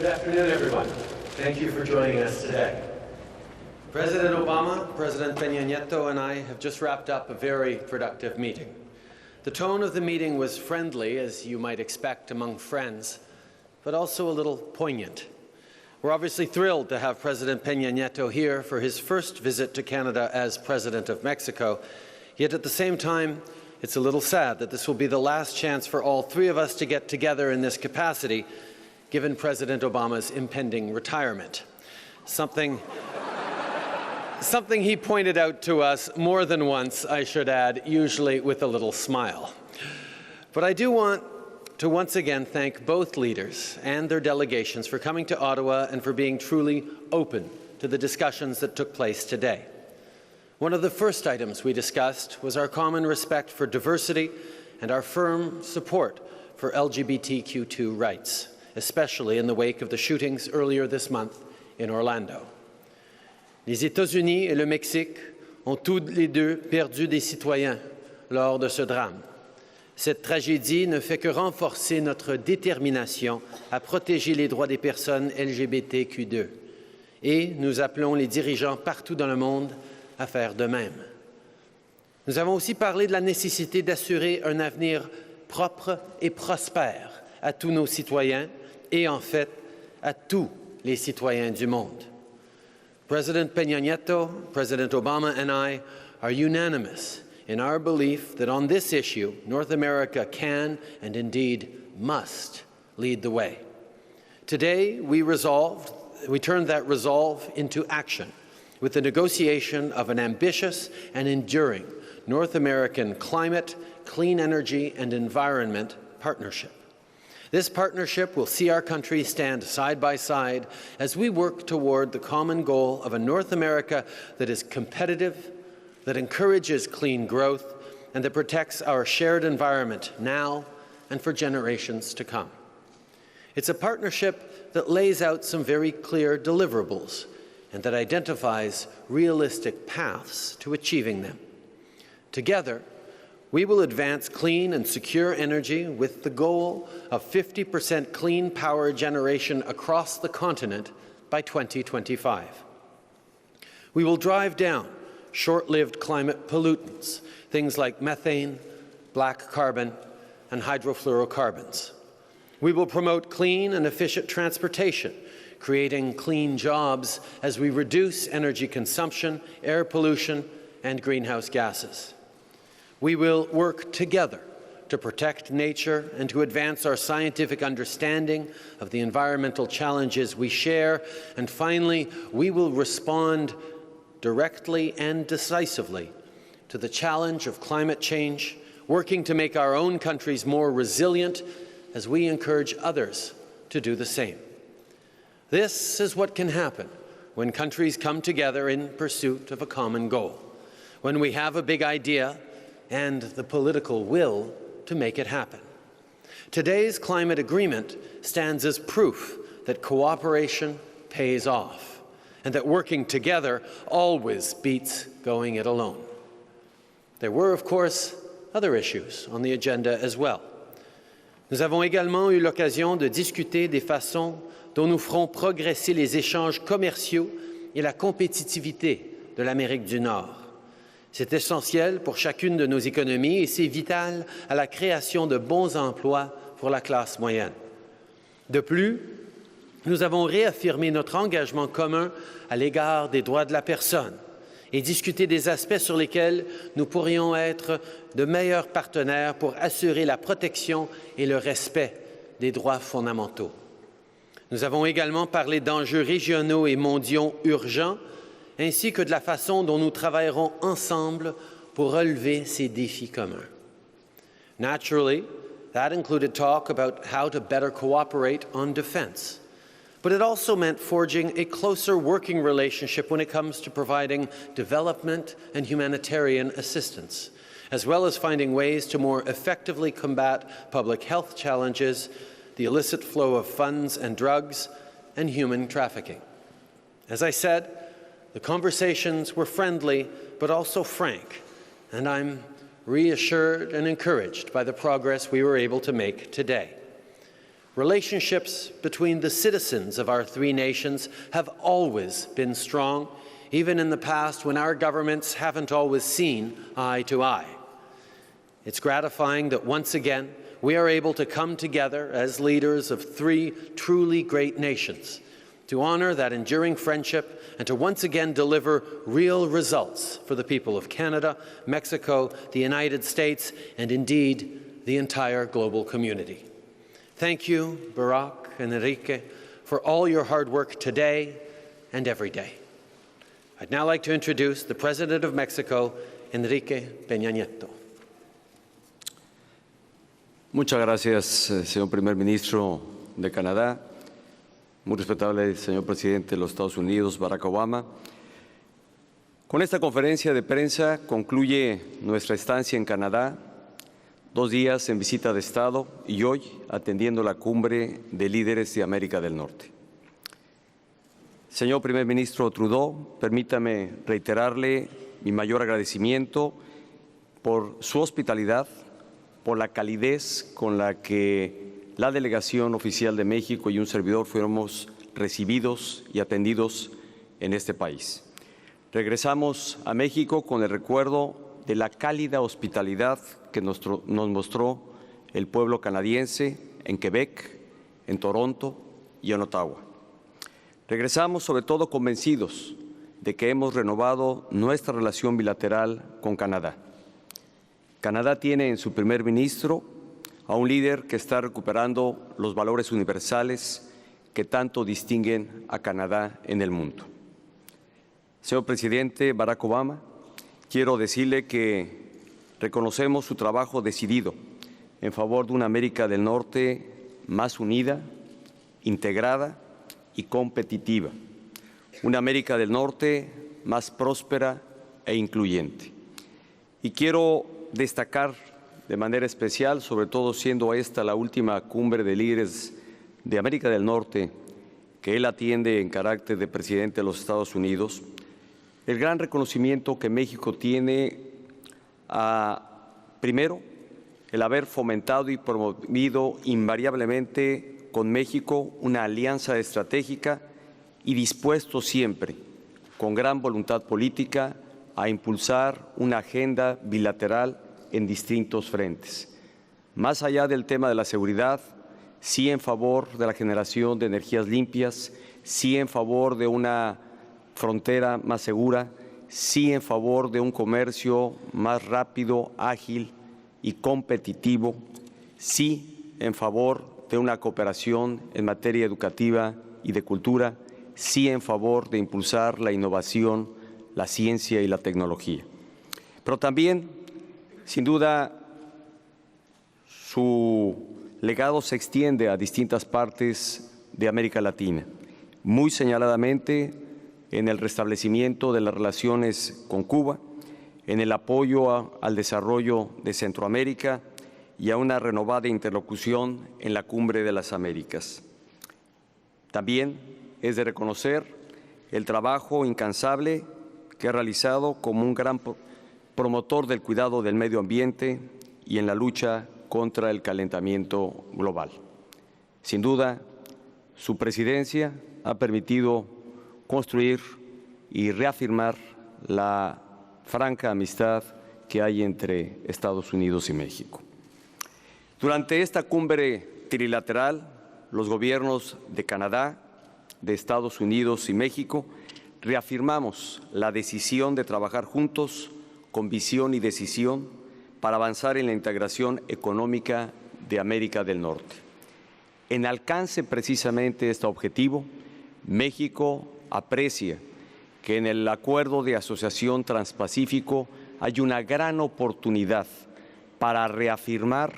Good afternoon, everyone. Thank you for joining us today. President Obama, President Peña Nieto, and I have just wrapped up a very productive meeting. The tone of the meeting was friendly, as you might expect among friends, but also a little poignant. We're obviously thrilled to have President Peña Nieto here for his first visit to Canada as President of Mexico, yet at the same time, it's a little sad that this will be the last chance for all three of us to get together in this capacity, given President Obama's impending retirement. Something he pointed out to us more than once, I should add, usually with a little smile. But I do want to once again thank both leaders and their delegations for coming to Ottawa and for being truly open to the discussions that took place today. One of the first items we discussed was our common respect for diversity and our firm support for LGBTQ2 rights, especially in the wake of the shootings earlier this month in Orlando. Les États-Unis et le Mexique ont tous les deux perdu des citoyens lors de ce drame. Cette tragédie ne fait que renforcer notre détermination à protéger les droits des personnes LGBTQ2 et nous appelons les dirigeants partout dans le monde à faire de même. Nous avons aussi parlé de la nécessité d'assurer un avenir propre et prospère à tous nos citoyens et en fait à tous les citoyens du monde. President Peña Nieto, President Obama and I are unanimous in our belief that on this issue, North America can and indeed must lead the way. Today, we turned that resolve into action with the negotiation of an ambitious and enduring North American climate, clean energy and environment partnership. This partnership will see our countries stand side by side as we work toward the common goal of a North America that is competitive, that encourages clean growth, and that protects our shared environment now and for generations to come. It's a partnership that lays out some very clear deliverables and that identifies realistic paths to achieving them. Together, we will advance clean and secure energy with the goal of 50% clean power generation across the continent by 2025. We will drive down short-lived climate pollutants, things like methane, black carbon, and hydrofluorocarbons. We will promote clean and efficient transportation, creating clean jobs as we reduce energy consumption, air pollution, and greenhouse gases. We will work together to protect nature and to advance our scientific understanding of the environmental challenges we share. And finally, we will respond directly and decisively to the challenge of climate change, working to make our own countries more resilient as we encourage others to do the same. This is what can happen when countries come together in pursuit of a common goal, when we have a big idea and the political will to make it happen. Today's climate agreement stands as proof that cooperation pays off and that working together always beats going it alone. There were, of course, other issues on the agenda as well. Nous avons également eu l'occasion de discuter des façons dont nous ferons progresser les échanges commerciaux et la compétitivité de l'Amérique du Nord. C'est essentiel pour chacune de nos économies et c'est vital à la création de bons emplois pour la classe moyenne. De plus, nous avons réaffirmé notre engagement commun à l'égard des droits de la personne et discuté des aspects sur lesquels nous pourrions être de meilleurs partenaires pour assurer la protection et le respect des droits fondamentaux. Nous avons également parlé d'enjeux régionaux et mondiaux urgents ainsi que de la façon dont nous travaillerons ensemble pour relever ces défis communs. Naturally, that included talk about how to better cooperate on defense, but it also meant forging a closer working relationship when it comes to providing development and humanitarian assistance, as well as finding ways to more effectively combat public health challenges, the illicit flow of funds and drugs, and human trafficking. As I said, the conversations were friendly, but also frank, and I'm reassured and encouraged by the progress we were able to make today. Relationships between the citizens of our three nations have always been strong, even in the past when our governments haven't always seen eye to eye. It's gratifying that once again we are able to come together as leaders of three truly great nations to honor that enduring friendship and to once again deliver real results for the people of Canada, Mexico, the United States, and indeed the entire global community. Thank you, Barack and Enrique, for all your hard work today and every day. I'd now like to introduce the President of Mexico, Enrique Peña Nieto. Muchas gracias, señor Primer Ministro de Canadá, muy respetable señor Presidente de los Estados Unidos, Barack Obama. Con esta conferencia de prensa concluye nuestra estancia en Canadá, 2 días en visita de Estado y hoy atendiendo la cumbre de líderes de América del Norte. Señor Primer Ministro Trudeau, permítame reiterarle mi mayor agradecimiento por su hospitalidad, por la calidez con la que la delegación oficial de México y un servidor fuimos recibidos y atendidos en este país. Regresamos a México con el recuerdo de la cálida hospitalidad que nos mostró el pueblo canadiense en Quebec, en Toronto y en Ottawa. Regresamos sobre todo convencidos de que hemos renovado nuestra relación bilateral con Canadá. Canadá tiene en su primer ministro a un líder que está recuperando los valores universales que tanto distinguen a Canadá en el mundo. Señor Presidente Barack Obama, quiero decirle que reconocemos su trabajo decidido en favor de una América del Norte más unida, integrada y competitiva, una América del Norte más próspera e incluyente. Y quiero destacar de manera especial, sobre todo siendo esta la última cumbre de líderes de América del Norte que él atiende en carácter de presidente de los Estados Unidos, el gran reconocimiento que México tiene primero, el haber fomentado y promovido invariablemente con México una alianza estratégica y dispuesto siempre, con gran voluntad política, a impulsar una agenda bilateral en distintos frentes. Más allá del tema de la seguridad, sí en favor de la generación de energías limpias, sí en favor de una frontera más segura, sí en favor de un comercio más rápido, ágil y competitivo, sí en favor de una cooperación en materia educativa y de cultura, sí en favor de impulsar la innovación, la ciencia y la tecnología. Pero también, sin duda, su legado se extiende a distintas partes de América Latina, muy señaladamente en el restablecimiento de las relaciones con Cuba, en el apoyo al desarrollo de Centroamérica y a una renovada interlocución en la Cumbre de las Américas. También es de reconocer el trabajo incansable que ha realizado como un gran promotor del cuidado del medio ambiente y en la lucha contra el calentamiento global. Sin duda, su presidencia ha permitido construir y reafirmar la franca amistad que hay entre Estados Unidos y México. Durante esta cumbre trilateral, los gobiernos de Canadá, de Estados Unidos y México reafirmamos la decisión de trabajar juntos con visión y decisión para avanzar en la integración económica de América del Norte. En alcance precisamente este objetivo, México aprecia que en el Acuerdo de Asociación Transpacífico hay una gran oportunidad para reafirmar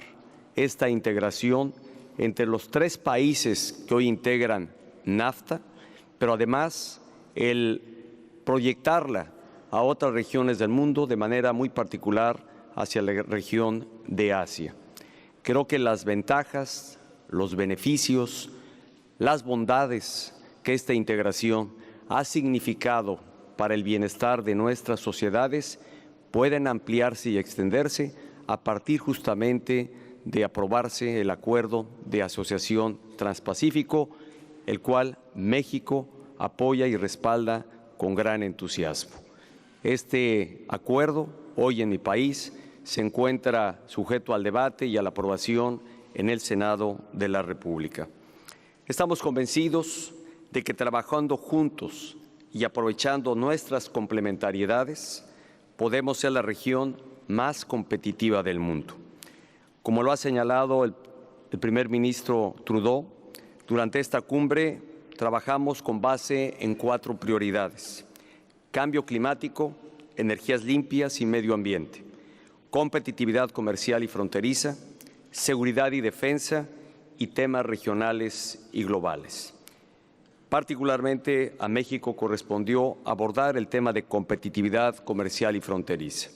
esta integración entre los 3 países que hoy integran NAFTA, pero además el proyectarla a otras regiones del mundo, de manera muy particular hacia la región de Asia. Creo que las ventajas, los beneficios, las bondades que esta integración ha significado para el bienestar de nuestras sociedades pueden ampliarse y extenderse a partir justamente de aprobarse el acuerdo de asociación transpacífico, el cual México apoya y respalda con gran entusiasmo. Este acuerdo, hoy en mi país, se encuentra sujeto al debate y a la aprobación en el Senado de la República. Estamos convencidos de que trabajando juntos y aprovechando nuestras complementariedades, podemos ser la región más competitiva del mundo. Como lo ha señalado el primer ministro Trudeau, durante esta cumbre trabajamos con base en 4 prioridades: cambio climático, energías limpias y medio ambiente, competitividad comercial y fronteriza, seguridad y defensa y temas regionales y globales. Particularmente a México correspondió abordar el tema de competitividad comercial y fronteriza.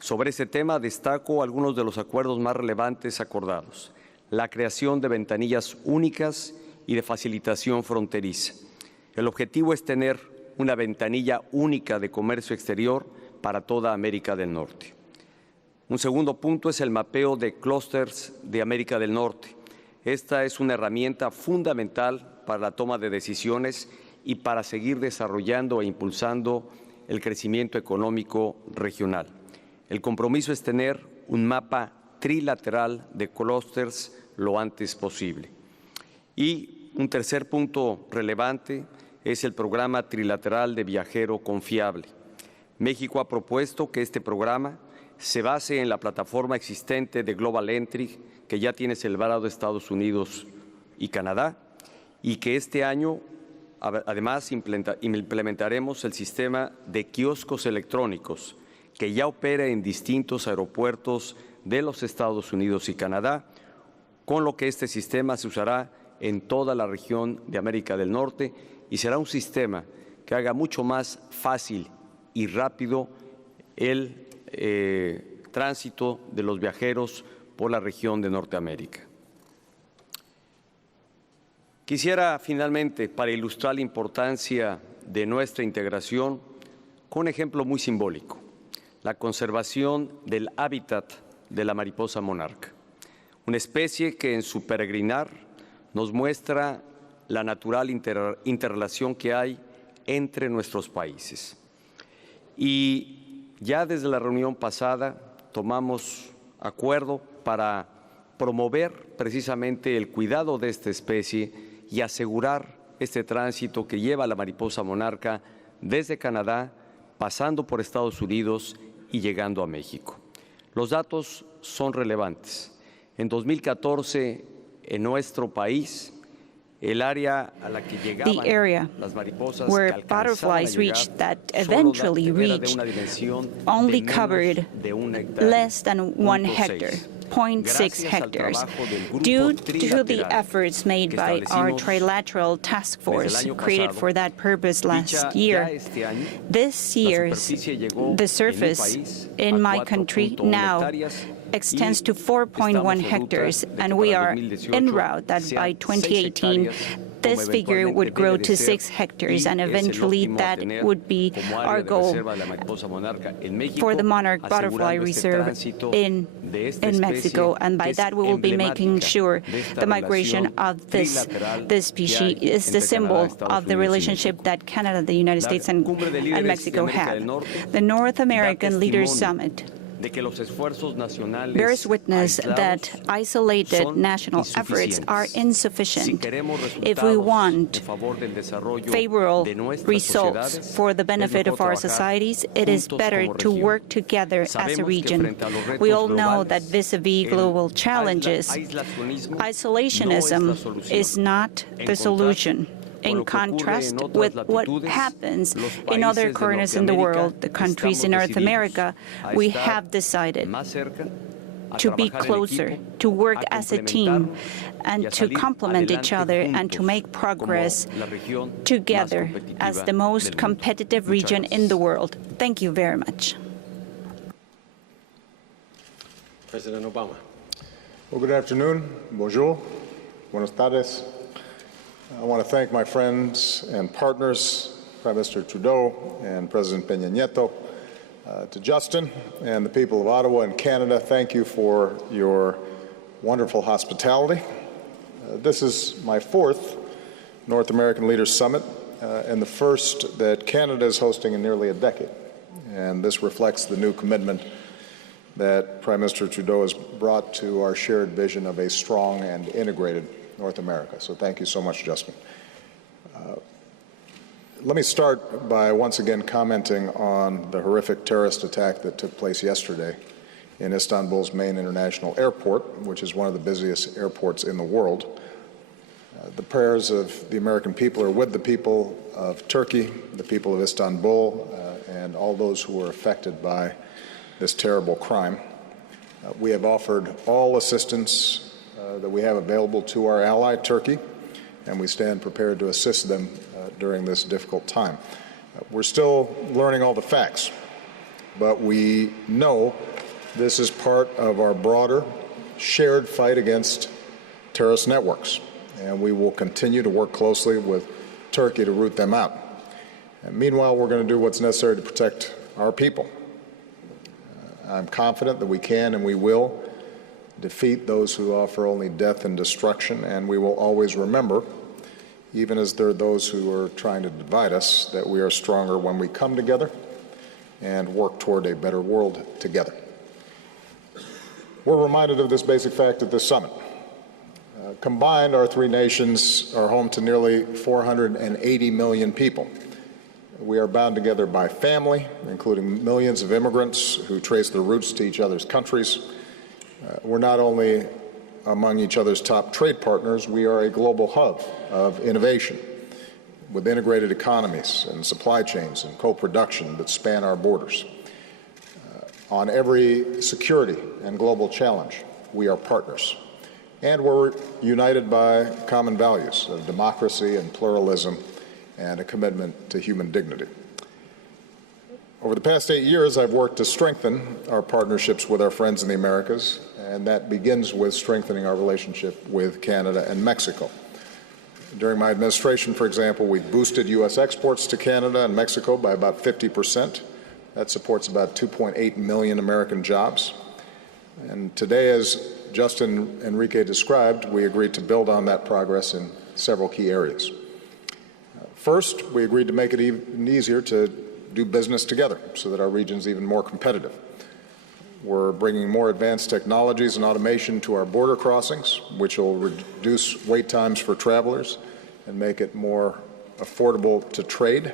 Sobre ese tema destaco algunos de los acuerdos más relevantes acordados: la creación de ventanillas únicas y de facilitación fronteriza. El objetivo es tener una ventanilla única de comercio exterior para toda América del Norte. Un segundo punto es el mapeo de clústeres de América del Norte. Esta es una herramienta fundamental para la toma de decisiones y para seguir desarrollando e impulsando el crecimiento económico regional. El compromiso es tener un mapa trilateral de clústeres lo antes posible. Y un tercer punto relevante es el programa Trilateral de Viajero Confiable. México ha propuesto que este programa se base en la plataforma existente de Global Entry, que ya tiene celebrado Estados Unidos y Canadá, y que este año además implementaremos el sistema de kioscos electrónicos, que ya opera en distintos aeropuertos de los Estados Unidos y Canadá, con lo que este sistema se usará en toda la región de América del Norte y será un sistema que haga mucho más fácil y rápido el tránsito de los viajeros por la región de Norteamérica. Quisiera finalmente, para ilustrar la importancia de nuestra integración, con un ejemplo muy simbólico: la conservación del hábitat de la mariposa monarca, una especie que en su peregrinar nos muestra la natural interrelación que hay entre nuestros países. Y ya desde la reunión pasada tomamos acuerdo para promover precisamente el cuidado de esta especie y asegurar este tránsito que lleva la mariposa monarca desde Canadá, pasando por Estados Unidos y llegando a México. Los datos son relevantes. En 2014, en nuestro país, el área a la que llegaban las mariposas where butterflies reached that eventually reached only covered less than 1 hectare, 0.6 hectares. Due to the efforts made by our Trilateral task force created for that purpose last year, this year's the surface in my country now extends to 4.1 hectares, and we are en route that by 2018 this figure would grow to 6 hectares, and eventually that would be our goal for the monarch butterfly reserve in Mexico. And by that we will be making sure the migration of this species is the symbol of the relationship that Canada, the United States, and Mexico have. The North American Leaders Summit bears witness that isolated national efforts are insufficient. If we want favorable results for the benefit of our societies, it is better to work together as a region. We all know that vis-a-vis global challenges, isolationism is not the solution. In contrast with what happens in other corners in the world, the countries in North America, we have decided to be closer, to work as a team, and to complement each other and to make progress together as the most competitive region in the world. Thank you very much. President Obama. Well, good afternoon. Bonjour. Buenas tardes. I want to thank my friends and partners, Prime Minister Trudeau and President Peña Nieto. To Justin and the people of Ottawa and Canada, thank you for your wonderful hospitality. This is my fourth North American Leaders Summit and the first that Canada is hosting in nearly a decade. And this reflects the new commitment that Prime Minister Trudeau has brought to our shared vision of a strong and integrated North America. So thank you so much, Justin. Let me start by once again commenting on the horrific terrorist attack that took place yesterday in Istanbul's main international airport, which is one of the busiest airports in the world. The prayers of the American people are with the people of Turkey, the people of Istanbul, and all those who were affected by this terrible crime. We have offered all assistance that we have available to our ally, Turkey, and we stand prepared to assist them during this difficult time. We're still learning all the facts, but we know this is part of our broader shared fight against terrorist networks, and we will continue to work closely with Turkey to root them out. And meanwhile, we're going to do what's necessary to protect our people. I'm confident that we can and we will defeat those who offer only death and destruction, and we will always remember, even as there are those who are trying to divide us, that we are stronger when we come together and work toward a better world together. We're reminded of this basic fact at this summit. Combined, our three nations are home to nearly 480 million people. We are bound together by family, including millions of immigrants who trace their roots to each other's countries. We're not only among each other's top trade partners, we are a global hub of innovation with integrated economies and supply chains and co-production that span our borders. On every security and global challenge, we are partners. And we're united by common values of democracy and pluralism and a commitment to human dignity. Over the past 8 years, I've worked to strengthen our partnerships with our friends in the Americas, and that begins with strengthening our relationship with Canada and Mexico. During my administration, for example, we boosted U.S. exports to Canada and Mexico by about 50%. That supports about 2.8 million American jobs. And today, as Justin Enrique described, we agreed to build on that progress in several key areas. First, we agreed to make it even easier to do business together so that our region is even more competitive. We're bringing more advanced technologies and automation to our border crossings, which will reduce wait times for travelers and make it more affordable to trade.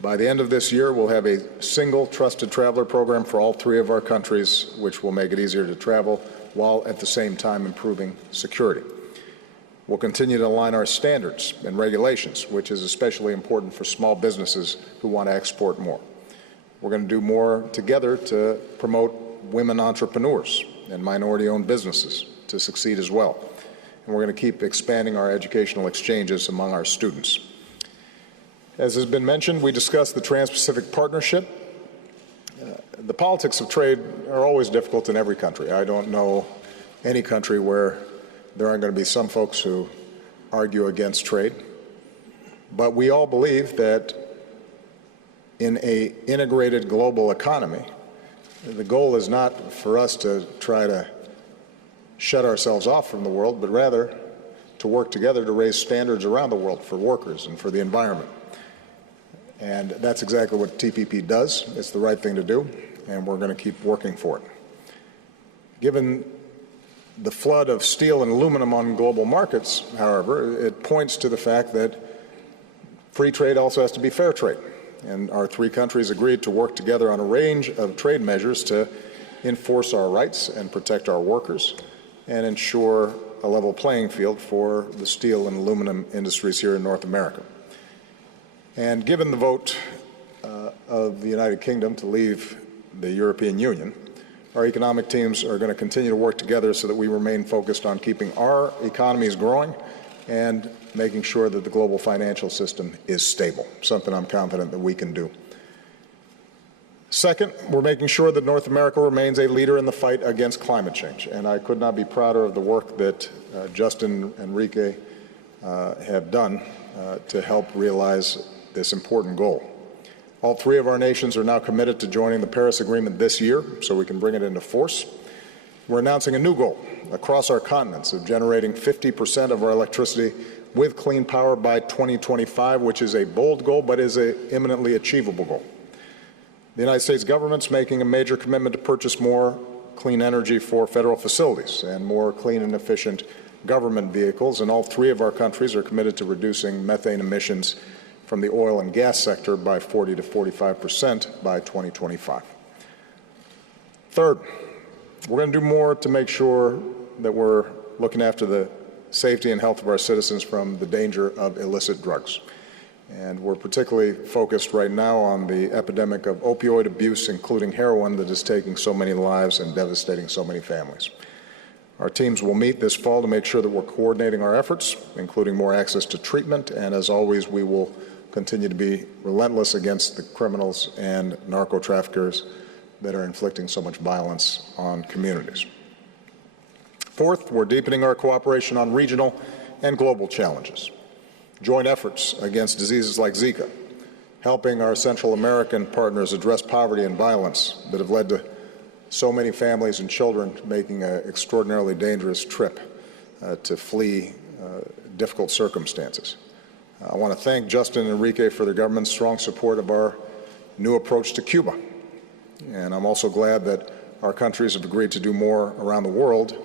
By the end of this year, we'll have a single trusted traveler program for all three of our countries, which will make it easier to travel while at the same time improving security. We'll continue to align our standards and regulations, which is especially important for small businesses who want to export more. We're going to do more together to promote women entrepreneurs and minority-owned businesses to succeed as well. And we're going to keep expanding our educational exchanges among our students. As has been mentioned, we discussed the Trans-Pacific Partnership. The politics of trade are always difficult in every country. I don't know any country where there aren't going to be some folks who argue against trade. But we all believe that in an integrated global economy, the goal is not for us to try to shut ourselves off from the world, but rather to work together to raise standards around the world for workers and for the environment. And that's exactly what TPP does. It's the right thing to do, and we're going to keep working for it. Given the flood of steel and aluminum on global markets, however, it points to the fact that free trade also has to be fair trade. And our three countries agreed to work together on a range of trade measures to enforce our rights and protect our workers and ensure a level playing field for the steel and aluminum industries here in North America. And given the vote of the United Kingdom to leave the European Union, our economic teams are going to continue to work together so that we remain focused on keeping our economies growing and making sure that the global financial system is stable, something I'm confident that we can do. Second, we're making sure that North America remains a leader in the fight against climate change, and I could not be prouder of the work that Justin and Enrique have done to help realize this important goal. All three of our nations are now committed to joining the Paris Agreement this year so we can bring it into force. We're announcing a new goal across our continents of generating 50% of our electricity with clean power by 2025, which is a bold goal, but is an imminently achievable goal. The United States government's making a major commitment to purchase more clean energy for federal facilities and more clean and efficient government vehicles, and all three of our countries are committed to reducing methane emissions from the oil and gas sector by 40 to 45% by 2025. Third, we're going to do more to make sure that we're looking after the safety and health of our citizens from the danger of illicit drugs. And we're particularly focused right now on the epidemic of opioid abuse, including heroin, that is taking so many lives and devastating so many families. Our teams will meet this fall to make sure that we're coordinating our efforts, including more access to treatment, and as always, we will continue to be relentless against the criminals and narco-traffickers that are inflicting so much violence on communities. Fourth, we're deepening our cooperation on regional and global challenges. Joint efforts against diseases like Zika, helping our Central American partners address poverty and violence that have led to so many families and children making an extraordinarily dangerous trip to flee difficult circumstances. I want to thank Justin and Enrique for their government's strong support of our new approach to Cuba. And I'm also glad that our countries have agreed to do more around the world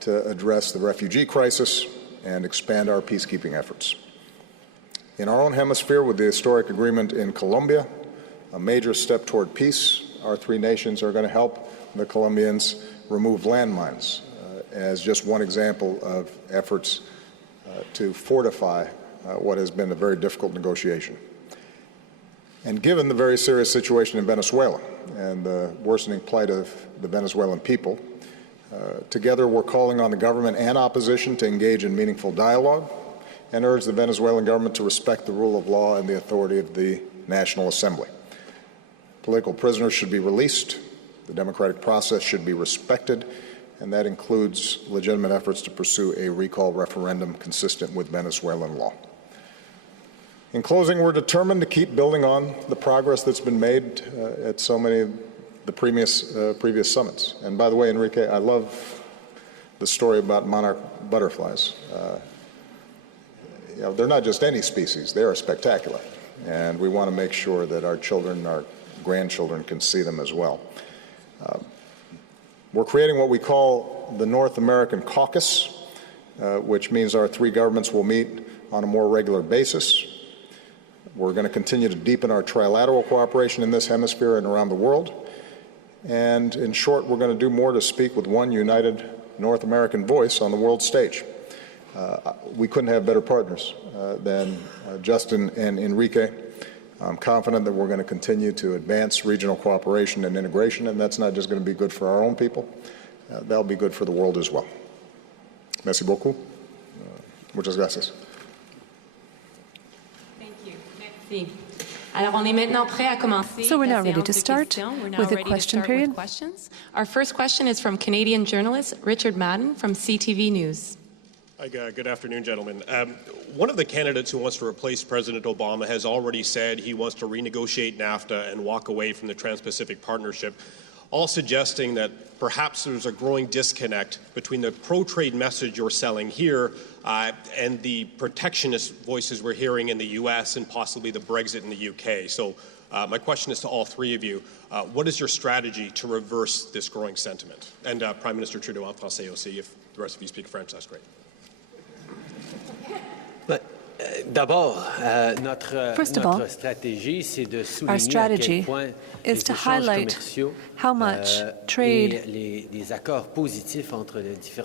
to address the refugee crisis and expand our peacekeeping efforts. In our own hemisphere, with the historic agreement in Colombia, a major step toward peace, our three nations are going to help the Colombians remove landmines as just one example of efforts to fortify what has been a very difficult negotiation. And given the very serious situation in Venezuela and the worsening plight of the Venezuelan people, together we're calling on the government and opposition to engage in meaningful dialogue and urge the Venezuelan government to respect the rule of law and the authority of the National Assembly. Political prisoners should be released, the democratic process should be respected, and that includes legitimate efforts to pursue a recall referendum consistent with Venezuelan law. In closing, we're determined to keep building on the progress that's been made at so many of the previous summits. And by the way, Enrique, I love the story about monarch butterflies. You know, they're not just any species, they are spectacular. And we want to make sure that our children, our grandchildren can see them as well. We're creating what we call the North American Caucus, which means our three governments will meet on a more regular basis. We're going to continue to deepen our trilateral cooperation in this hemisphere and around the world. And in short, we're going to do more to speak with one united North American voice on the world stage. We couldn't have better partners than Justin and Enrique. I'm confident that we're going to continue to advance regional cooperation and integration, and that's not just going to be good for our own people. That'll be good for the world as well. Merci beaucoup. Muchas gracias. Thank you. Merci. Alors, on est maintenant prêt à commencer. So we're now ready to start with a question period. Our first question is from Canadian journalist Richard Madden from CTV News. Hi, good afternoon, gentlemen. One of the candidates who wants to replace President Obama has already said he wants to renegotiate NAFTA and walk away from the Trans-Pacific Partnership, all suggesting that perhaps there's a growing disconnect between the pro-trade message you're selling here and the protectionist voices we're hearing in the U.S. and possibly the Brexit in the U.K. So my question is to all three of you. What is your strategy to reverse this growing sentiment? And Prime Minister Trudeau en français aussi, if the rest of you speak French, that's great. First of all, our strategy is to highlight how much trade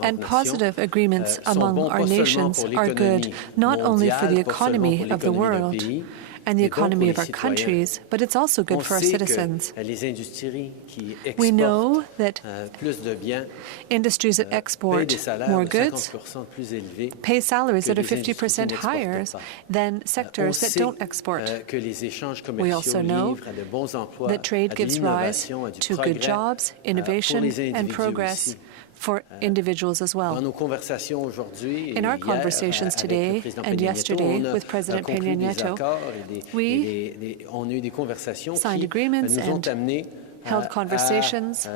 and positive agreements among our nations are good, not only for the economy of the world and the economy of our countries, but it's also good for our citizens. We know that industries that export more goods pay salaries that are 50% higher than sectors that don't export. We also know that trade gives rise to good jobs, innovation, and progress for individuals as well. In our conversations today and yesterday with President Peña and Nieto, we signed agreements and held conversations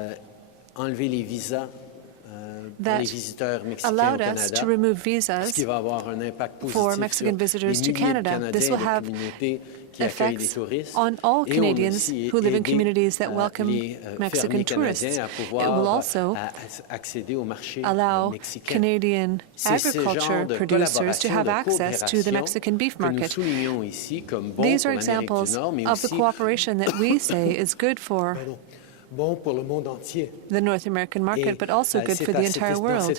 that allowed us to remove visas for Mexican visitors to Canada. This will have effects on all Canadians who live in communities that welcome Mexican tourists. It will also allow Canadian agriculture producers to have access to the Mexican beef market. These are examples of the cooperation that we say is good for the North American market, but also good for the entire world.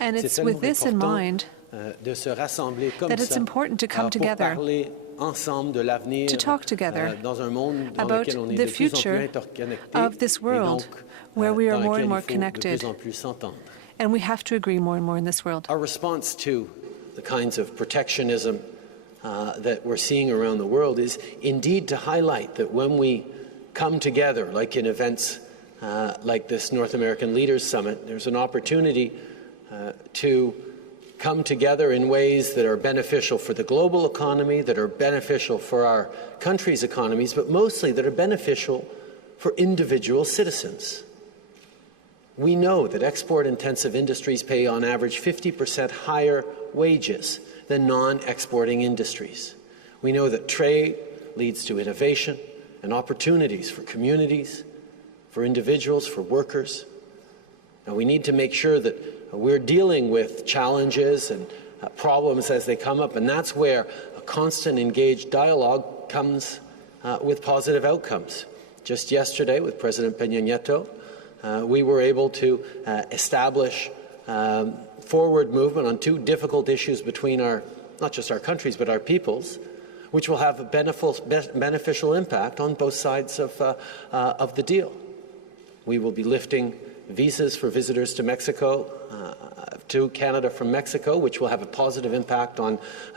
And it's with this in mind that it's important to come together, to talk together about the future of this world where we are more and more connected. And we have to agree more and more in this world. Our response to the kinds of protectionism that we're seeing around the world is indeed to highlight that when we come together, like in events like this North American Leaders Summit, there's an opportunity to come together in ways that are beneficial for the global economy, that are beneficial for our country's economies, but mostly that are beneficial for individual citizens. We know that export-intensive industries pay on average 50% higher wages than non-exporting industries. We know that trade leads to innovation and opportunities for communities, for individuals, for workers. Now, we need to make sure that we're dealing with challenges and problems as they come up, and that's where a constant engaged dialogue comes with positive outcomes. Just yesterday with President Peña Nieto, we were able to establish forward movement on two difficult issues between not just our countries, but our peoples, which will have a beneficial impact on both sides of the deal. We will be lifting visas for visitors to Mexico, to Canada from Mexico, which will have a positive impact on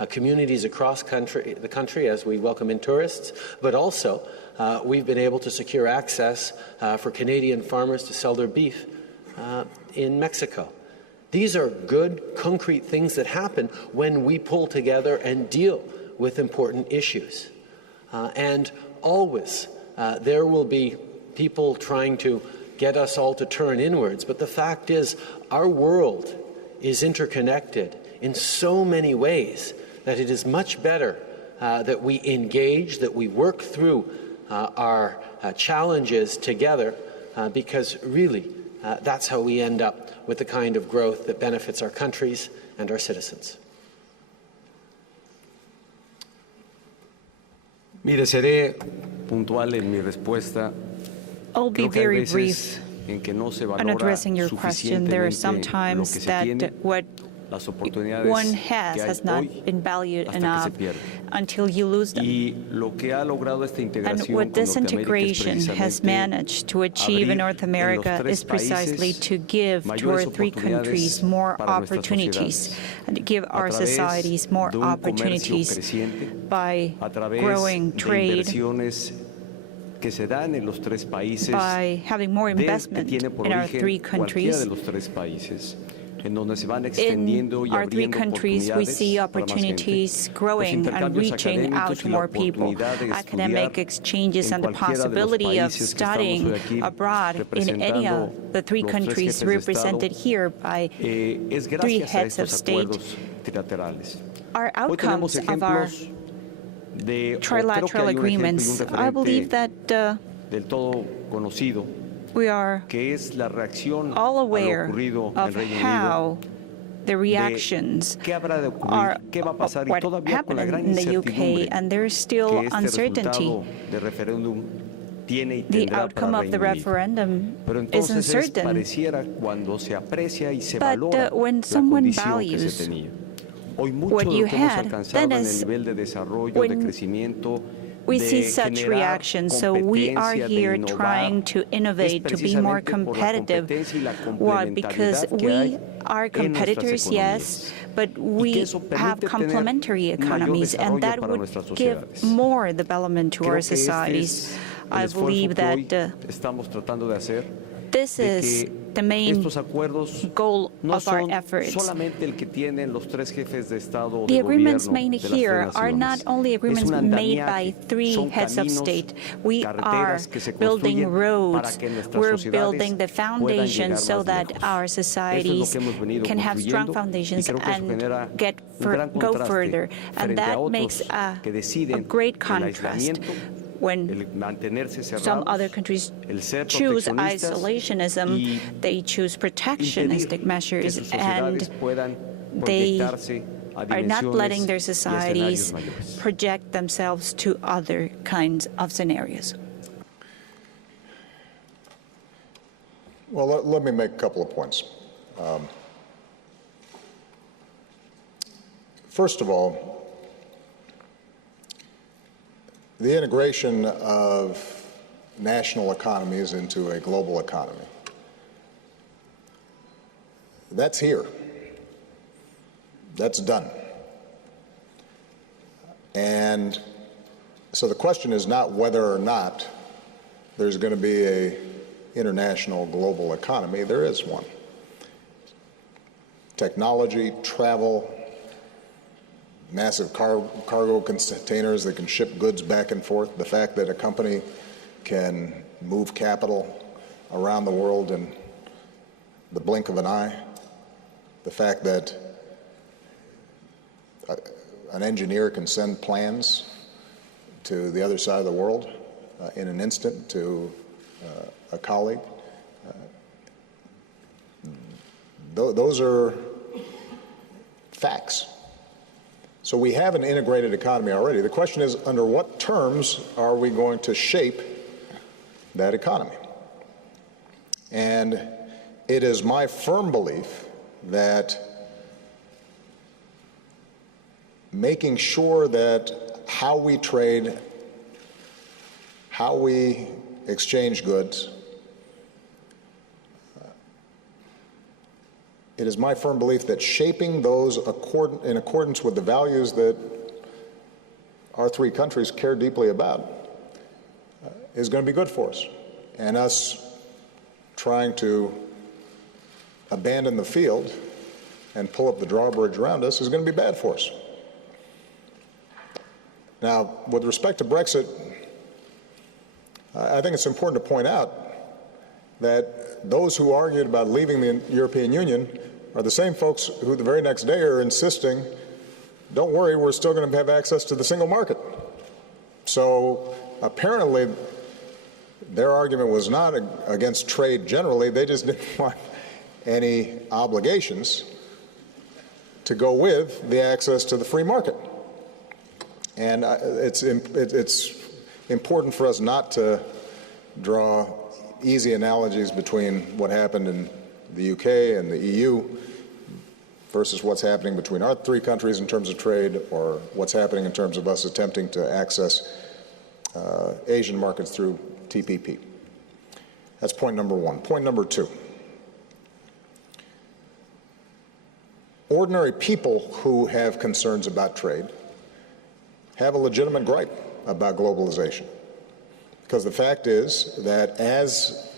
communities across the country as we welcome in tourists. But also, we've been able to secure access for Canadian farmers to sell their beef in Mexico. These are good, concrete things that happen when we pull together and deal with important issues. And always, there will be people trying to get us all to turn inwards. But the fact is, our world is interconnected in so many ways that it is much better that we engage, that we work through our challenges together, because really that's how we end up with the kind of growth that benefits our countries and our citizens. Mire, seré puntual en mi respuesta. I'll be very brief on addressing your question. There are some times that what one has not been valued enough until you lose them. And what this integration has managed to achieve in North America is precisely to give to our three countries more opportunities and to give our societies more opportunities by growing trade, by having more investment in our three countries. In our three countries, we see opportunities growing and reaching out to more people. Academic exchanges and the possibility of studying abroad in any of the three countries represented here by three heads of state are outcomes of our trilateral agreements. I believe that we are all aware of how the reactions are what happened in the UK, and there is still uncertainty. The outcome of the referendum is uncertain. But when someone values what you had, then is when we see such reactions. So we are here trying to innovate, to be more competitive. Why? Because we are competitors, yes, but we have complementary economies, and that would give more development to our societies. I believe that this is the main estos acuerdos goal no of our son efforts. solamente el que tienen los tres jefes de Estado o The de agreements gobierno made de las here are not federaciones. only agreements Es un made by andamiaje, 3 son heads of caminos, state. We are carreteras que se building construyen roads. para que nuestras We're sociedades building the puedan foundation llegar so más that lejos. our Esto es lo societies que hemos venido can have strong construyendo y foundations creo que eso genera and get un gran go contraste further. And frente a that makes otros a que deciden great el contrast aislamiento, when el mantenerse some other cerrados, countries el ser choose proteccionistas isolationism, y they choose protectionistic impedir que measures, sus and sociedades puedan they proyectarse a are not letting their dimensiones y societies escenarios mayores. project themselves to other kinds of scenarios. Well, let me make a couple of points. First of all, the integration of national economies into a global economy, that's here. That's done. And so the question is not whether or not there's going to be an international global economy. There is one. Technology, travel, massive cargo containers that can ship goods back and forth, the fact that a company can move capital around the world in the blink of an eye, the fact that an engineer can send plans to the other side of the world in an instant to a colleague. Those are facts. So we have an integrated economy already. The question is, under what terms are we going to shape that economy? And it is my firm belief that making sure that how we trade, how we exchange goods, it is my firm belief that shaping those in accordance with the values that our 3 countries care deeply about is going to be good for us. And us trying to abandon the field and pull up the drawbridge around us is going to be bad for us. Now, with respect to Brexit, I think it's important to point out that those who argued about leaving the European Union are the same folks who the very next day are insisting, don't worry, we're still going to have access to the single market. So apparently their argument was not against trade generally, they just didn't want any obligations to go with the access to the free market. And it's important for us not to draw easy analogies between what happened in the UK and the EU versus what's happening between our 3 countries in terms of trade, or what's happening in terms of us attempting to access Asian markets through TPP. That's point number 1. Point number 2. Ordinary people who have concerns about trade have a legitimate gripe about globalization. Because the fact is that as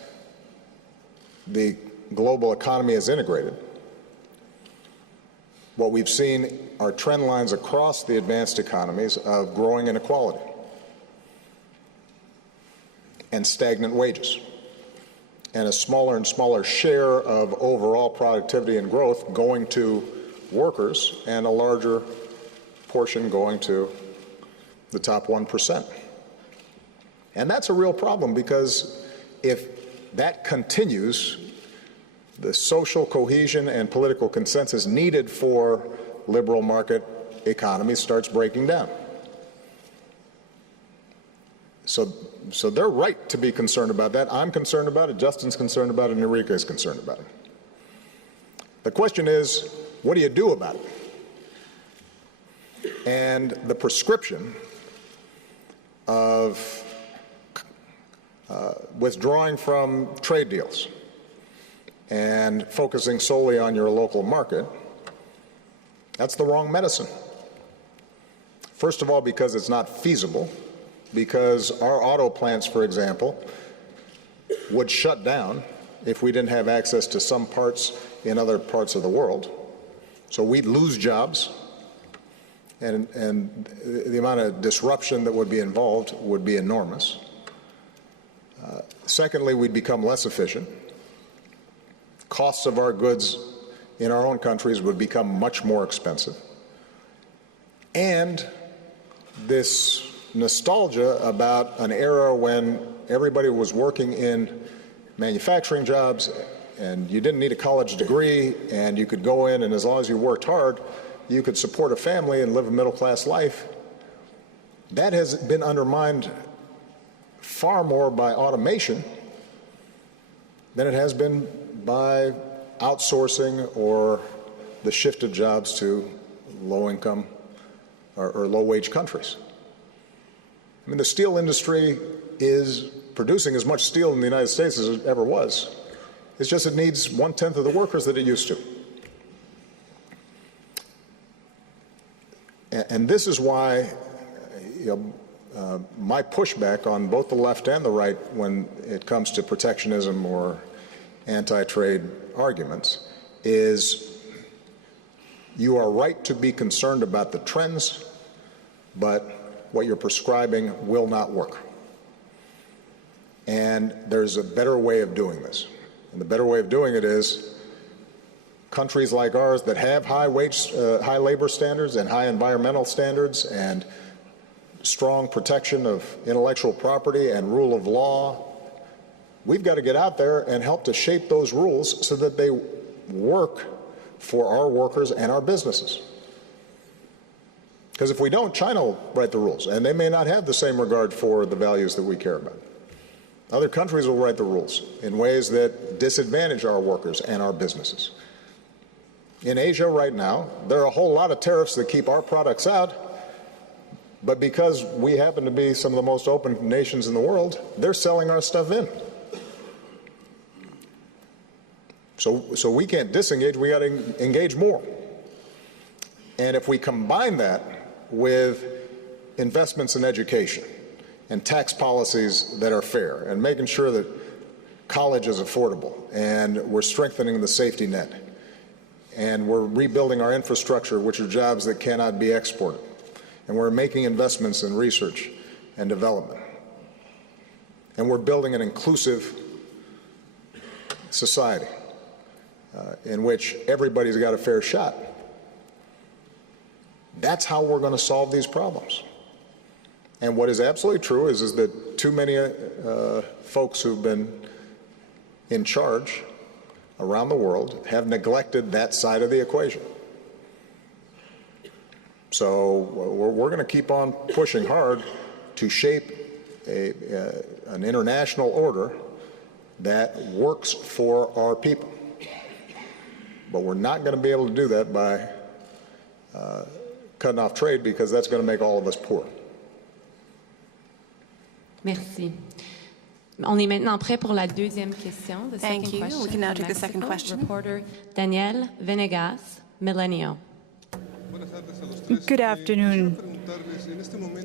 the global economy is integrated, what we've seen are trend lines across the advanced economies of growing inequality and stagnant wages, and a smaller and smaller share of overall productivity and growth going to workers, and a larger portion going to the top 1%. And that's a real problem, because if that continues, the social cohesion and political consensus needed for liberal market economies starts breaking down. So they're right to be concerned about that. I'm concerned about it, Justin's concerned about it, and Enrique is concerned about it. The question is, what do you do about it? And the prescription of withdrawing from trade deals and focusing solely on your local market, that's the wrong medicine. First of all, because it's not feasible, because our auto plants, for example, would shut down if we didn't have access to some parts in other parts of the world. So we'd lose jobs, and the amount of disruption that would be involved would be enormous. Secondly, we'd become less efficient. Costs of our goods in our own countries would become much more expensive. And this nostalgia about an era when everybody was working in manufacturing jobs and you didn't need a college degree and you could go in and as long as you worked hard, you could support a family and live a middle-class life. That has been undermined far more by automation than it has been by outsourcing or the shift of jobs to low-income or low-wage countries. I mean, the steel industry is producing as much steel in the United States as it ever was. It's just it needs 1/10 of the workers that it used to. And this is why my pushback on both the left and the right when it comes to protectionism or anti-trade arguments is you are right to be concerned about the trends, but what you're prescribing will not work. And there's a better way of doing this. And the better way of doing it is countries like ours that have high labor standards and high environmental standards and strong protection of intellectual property and rule of law, we've got to get out there and help to shape those rules so that they work for our workers and our businesses. Because if we don't, China will write the rules, and they may not have the same regard for the values that we care about. Other countries will write the rules in ways that disadvantage our workers and our businesses. In Asia right now, there are a whole lot of tariffs that keep our products out, but because we happen to be some of the most open nations in the world, they're selling our stuff in. So we can't disengage, we got to engage more. And if we combine that with investments in education and tax policies that are fair and making sure that college is affordable and we're strengthening the safety net and we're rebuilding our infrastructure, which are jobs that cannot be exported, and we're making investments in research and development, and we're building an inclusive society in which everybody's got a fair shot. That's how we're going to solve these problems. And what is absolutely true is that too many folks who've been in charge around the world have neglected that side of the equation. So we're going to keep on pushing hard to shape an international order that works for our people. But we're not going to be able to do that by cutting off trade, because that's going to make all of us poor. Merci. On est maintenant prêt pour la deuxième question. The Thank second you. question We can now from take the second Mexico. question. Reporter Daniel Venegas, Milenio. Good afternoon.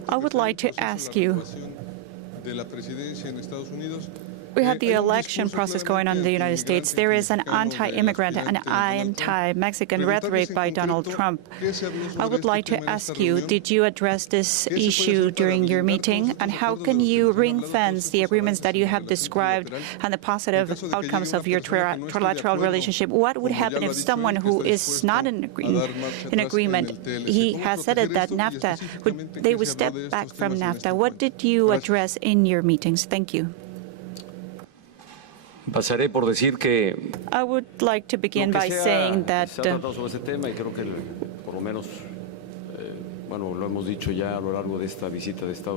I would like to ask you, we have the election process going on in the United States. There is an anti-immigrant and anti-Mexican rhetoric by Donald Trump. I would like to ask you, did you address this issue during your meeting? And how can you ring-fence the agreements that you have described and the positive outcomes of your trilateral relationship? What would happen if someone who is not in agreement, he has said it, that NAFTA, they would step back from NAFTA? What did you address in your meetings? Thank you. Pasaré por decir que I would like to begin by saying that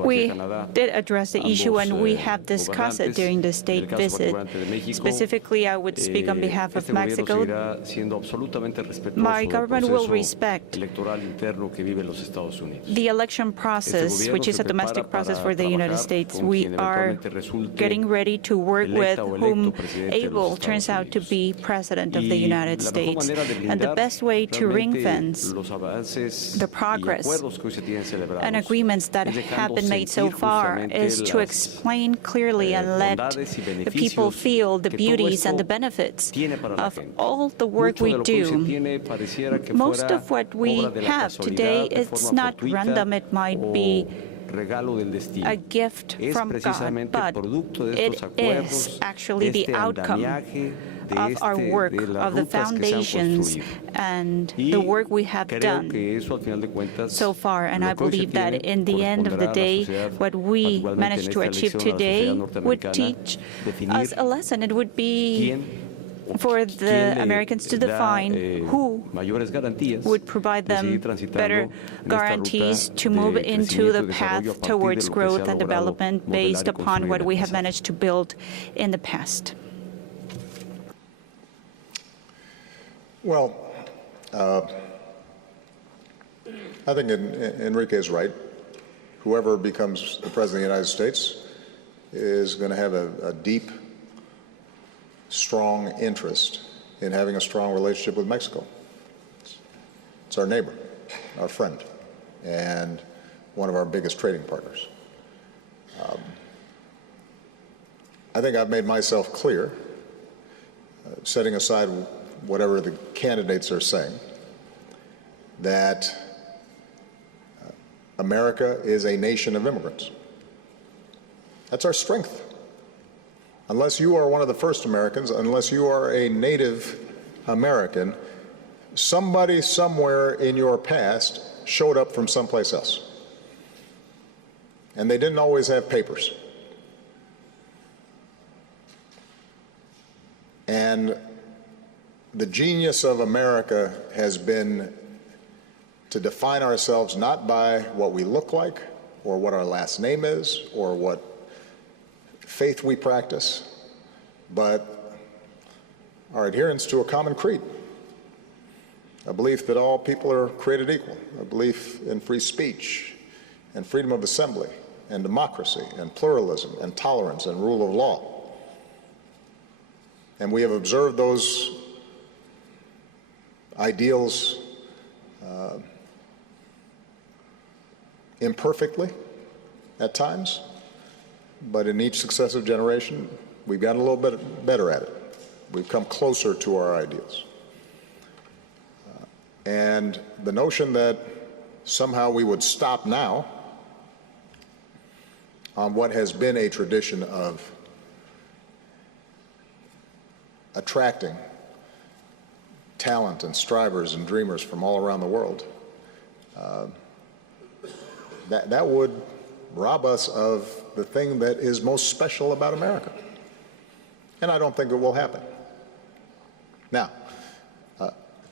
we did address the issue and we have discussed it during the state visit. Specifically, I would speak on behalf of Mexico. My government will respect the election process, which is a domestic process for the United States. We are getting ready to work with whom able turns out to be President of the United States. And the best way to ring-fence the progress and agreements that have been made so far is to explain clearly and let the people feel the beauties and the benefits of all the work we do. Most of what we have today, it's not random. It might be a gift from God, but it is actually the outcome of our work, of the foundations and the work we have done so far. And I believe that in the end of the day, what we managed to achieve today would teach us a lesson. It would be for the Americans to define who would provide them better guarantees to move into the path towards growth and development based upon what we have managed to build in the past. Well, I think Enrique is right. Whoever becomes the President of the United States is going to have a deep, strong interest in having a strong relationship with Mexico. It's our neighbor, our friend, and one of our biggest trading partners. I think I've made myself clear, setting aside whatever the candidates are saying, that America is a nation of immigrants. That's our strength. Unless you are one of the first Americans, unless you are a Native American, somebody somewhere in your past showed up from someplace else. And they didn't always have papers. And the genius of America has been to define ourselves not by what we look like or what our last name is or what faith we practice, but our adherence to a common creed, a belief that all people are created equal, a belief in free speech and freedom of assembly and democracy and pluralism and tolerance and rule of law. And we have observed those ideals imperfectly at times, but in each successive generation, we've gotten a little bit better at it. We've come closer to our ideals. And the notion that somehow we would stop now on what has been a tradition of attracting talent and strivers and dreamers from all around the world, that would rob us of the thing that is most special about America. And I don't think it will happen. Now,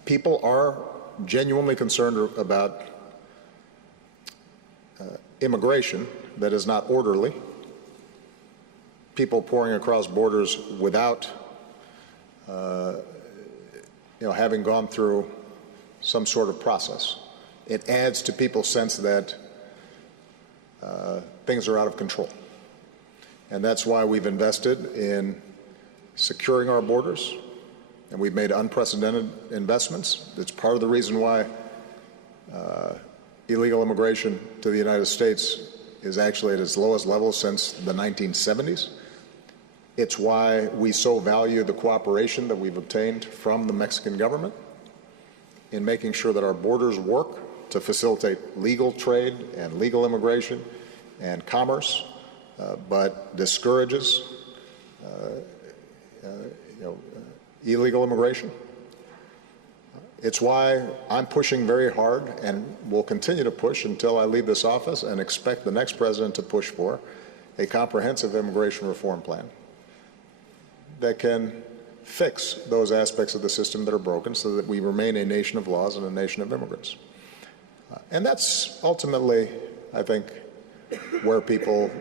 people are genuinely concerned about immigration that is not orderly, people pouring across borders without having gone through some sort of process. It adds to people's sense that things are out of control. And that's why we've invested in securing our borders, and we've made unprecedented investments. It's part of the reason why illegal immigration to the United States is actually at its lowest level since the 1970s. It's why we so value the cooperation that we've obtained from the Mexican government in making sure that our borders work to facilitate legal trade and legal immigration and commerce, but discourages illegal immigration. It's why I'm pushing very hard and will continue to push until I leave this office and expect the next president to push for a comprehensive immigration reform plan that can fix those aspects of the system that are broken so that we remain a nation of laws and a nation of immigrants. And that's ultimately, I think, where people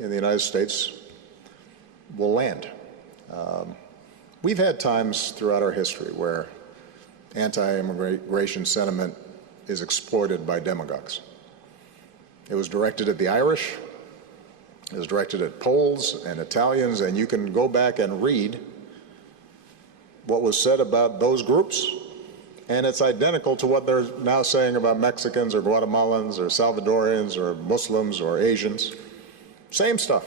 in the United States will land. We've had times throughout our history where anti-immigration sentiment is exploited by demagogues. It was directed at the Irish, it was directed at Poles and Italians, and you can go back and read what was said about those groups And it's identical to what they're now saying about Mexicans or Guatemalans or Salvadorians or Muslims or Asians. Same stuff.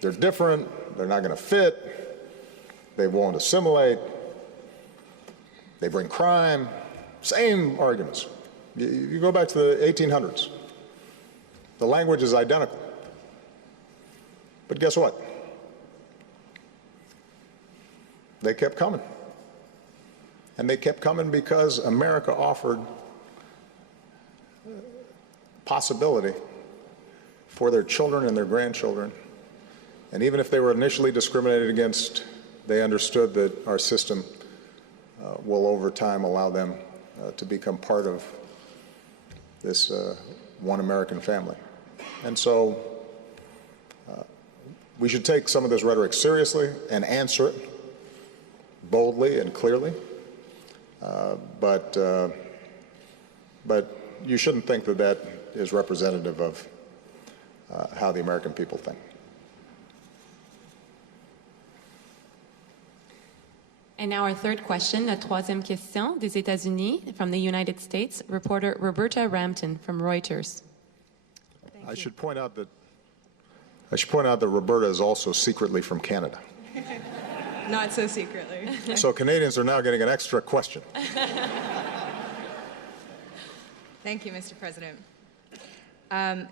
They're different, they're not going to fit, they won't assimilate, they bring crime, same arguments. You go back to the 1800s. The language is identical. But guess what? They kept coming. And they kept coming because America offered possibility for their children and their grandchildren. And even if they were initially discriminated against, they understood that our system will over time allow them to become part of this one American family. And so we should take some of this rhetoric seriously and answer it boldly and clearly. But you shouldn't think that that is representative of how the American people think. And now our third question, la troisième question des États-Unis from the United States, reporter Roberta Rampton from Reuters. I should point out that Roberta is also secretly from Canada. Not so secretly. So Canadians are now getting an extra question. Thank you, Mr. President.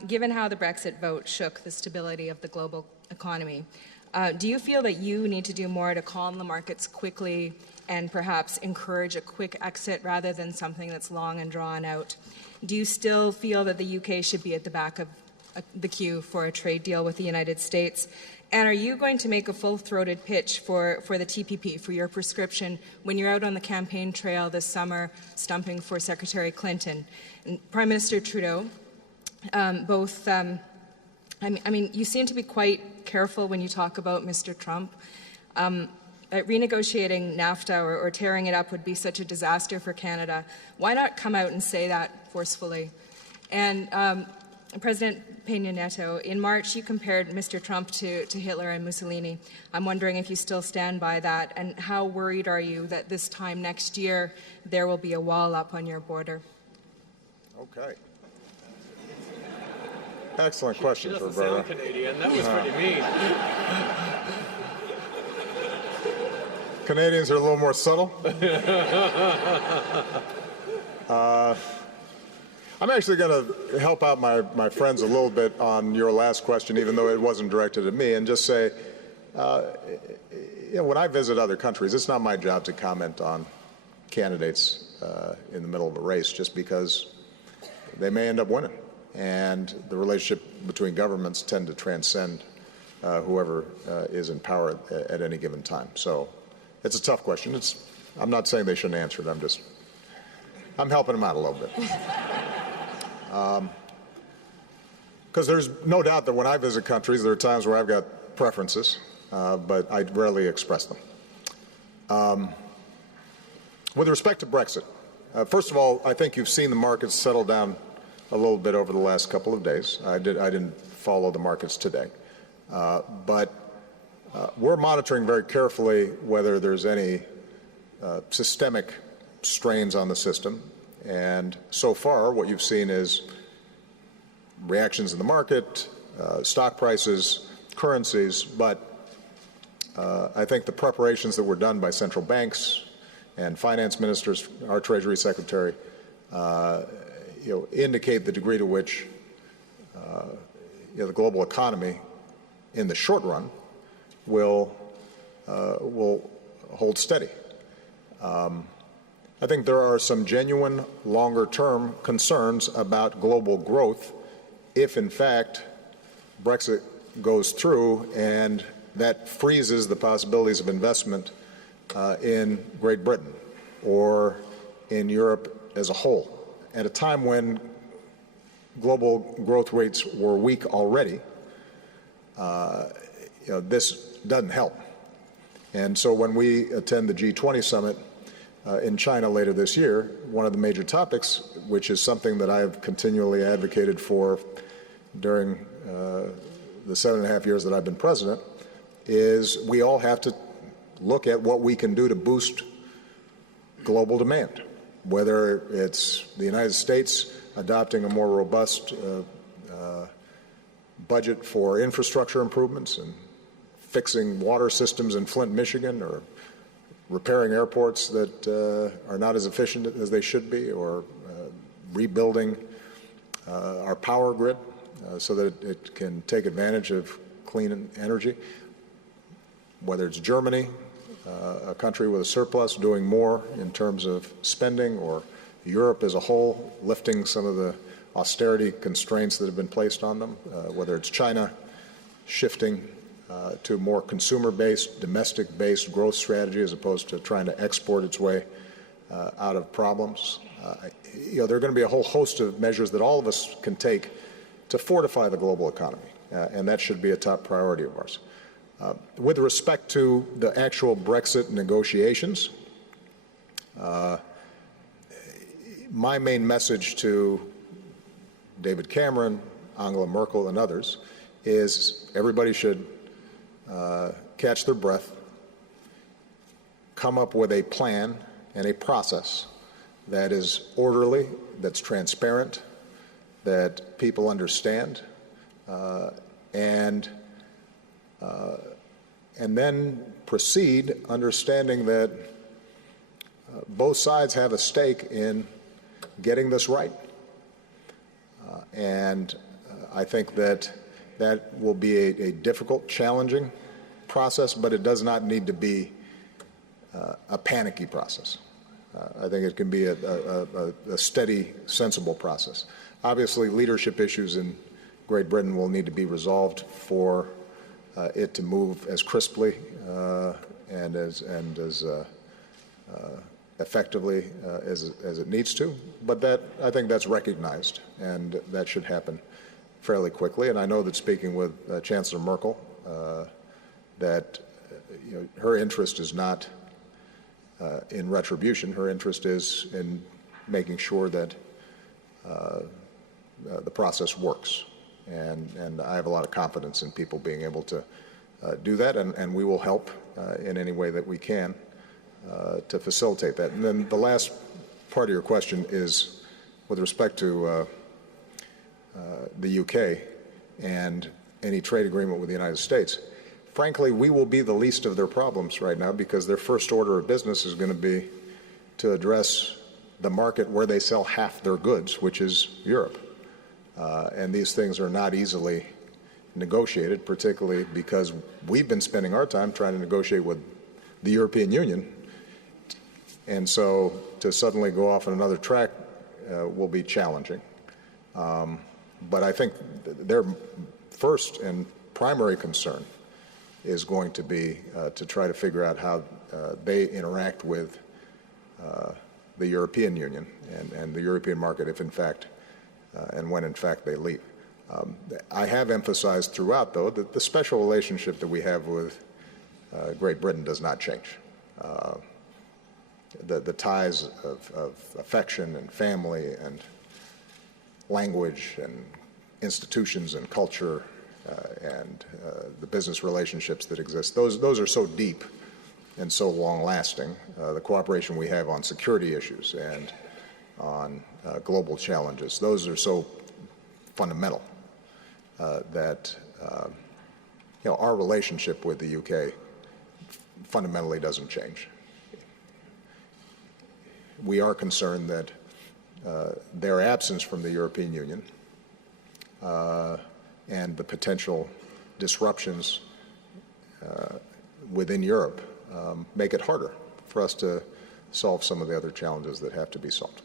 Given how the Brexit vote shook the stability of the global economy, do you feel that you need to do more to calm the markets quickly and perhaps encourage a quick exit rather than something that's long and drawn out? Do you still feel that the UK should be at the back of the queue for a trade deal with the United States? And are you going to make a full-throated pitch for the TPP, for your prescription, when you're out on the campaign trail this summer stumping for Secretary Clinton? And Prime Minister Trudeau, you seem to be quite careful when you talk about Mr. Trump. Renegotiating NAFTA or tearing it up would be such a disaster for Canada. Why not come out and say that forcefully? And President Peña Nieto, in March you compared Mr. Trump to Hitler and Mussolini. I'm wondering if you still stand by that, and how worried are you that this time next year there will be a wall up on your border? Okay. Excellent questions, She doesn't Roberta. sound Canadian. That was pretty mean. Canadians are a little more subtle. I'm actually going to help out my friends a little bit on your last question, even though it wasn't directed at me, and just say, when I visit other countries, it's not my job to comment on candidates in the middle of a race just because they may end up winning. And the relationship between governments tend to transcend whoever is in power at any given time. So it's a tough question. I'm not saying they shouldn't answer it. I'm helping them out a little bit. Because there's no doubt that when I visit countries, there are times where I've got preferences, but I rarely express them. With respect to Brexit, first of all, I think you've seen the markets settle down a little bit over the last couple of days. I didn't follow the markets today. But we're monitoring very carefully whether there's any systemic strains on the system. And so far, what you've seen is reactions in the market, stock prices, currencies, but I think the preparations that were done by central banks and finance ministers, our Treasury Secretary, indicate the degree to which the global economy in the short run will hold steady. I think there are some genuine longer-term concerns about global growth if, in fact, Brexit goes through and that freezes the possibilities of investment in Great Britain or in Europe as a whole. At a time when global growth rates were weak already, this doesn't help. And so when we attend the G20 summit in China later this year, one of the major topics, which is something that I have continually advocated for during the 7.5 years that I've been president, is we all have to look at what we can do to boost global demand, whether it's the United States adopting a more robust budget for infrastructure improvements and fixing water systems in Flint, Michigan, or repairing airports that are not as efficient as they should be, or rebuilding our power grid so that it can take advantage of clean energy. Whether it's Germany, a country with a surplus, doing more in terms of spending, or Europe as a whole, lifting some of the austerity constraints that have been placed on them, whether it's China shifting to a more consumer-based, domestic-based growth strategy as opposed to trying to export its way out of problems. There are going to be a whole host of measures that all of us can take to fortify the global economy, and that should be a top priority of ours. With respect to the actual Brexit negotiations, my main message to David Cameron, Angela Merkel, and others is everybody should catch their breath, come up with a plan and a process that is orderly, that's transparent, that people understand, and then proceed understanding that both sides have a stake in getting this right. I think that will be a difficult, challenging process, but it does not need to be a panicky process. I think it can be a steady, sensible process. Obviously, leadership issues in Great Britain will need to be resolved for it to move as crisply and as effectively as it needs to. But I think that's recognized, and that should happen fairly quickly. And I know that speaking with Chancellor Merkel, that her interest is not in retribution. Her interest is in making sure that the process works. And I have a lot of confidence in people being able to do that, and we will help in any way that we can to facilitate that. And then the last part of your question is with respect to the UK and any trade agreement with the United States. Frankly, we will be the least of their problems right now because their first order of business is going to be to address the market where they sell half their goods, which is Europe. And these things are not easily negotiated, particularly because we've been spending our time trying to negotiate with the European Union. And so to suddenly go off on another track will be challenging. But I think their first and primary concern is going to be to try to figure out how they interact with the European Union and the European market if in fact and when in fact they leave. I have emphasized throughout, though, that the special relationship that we have with Great Britain does not change. The ties of affection and family and language and institutions and culture and the business relationships that exist, those are so deep and so long-lasting. The cooperation we have on security issues and on global challenges, those are so fundamental that our relationship with the UK fundamentally doesn't change. We are concerned that their absence from the European Union and the potential disruptions within Europe make it harder for us to solve some of the other challenges that have to be solved.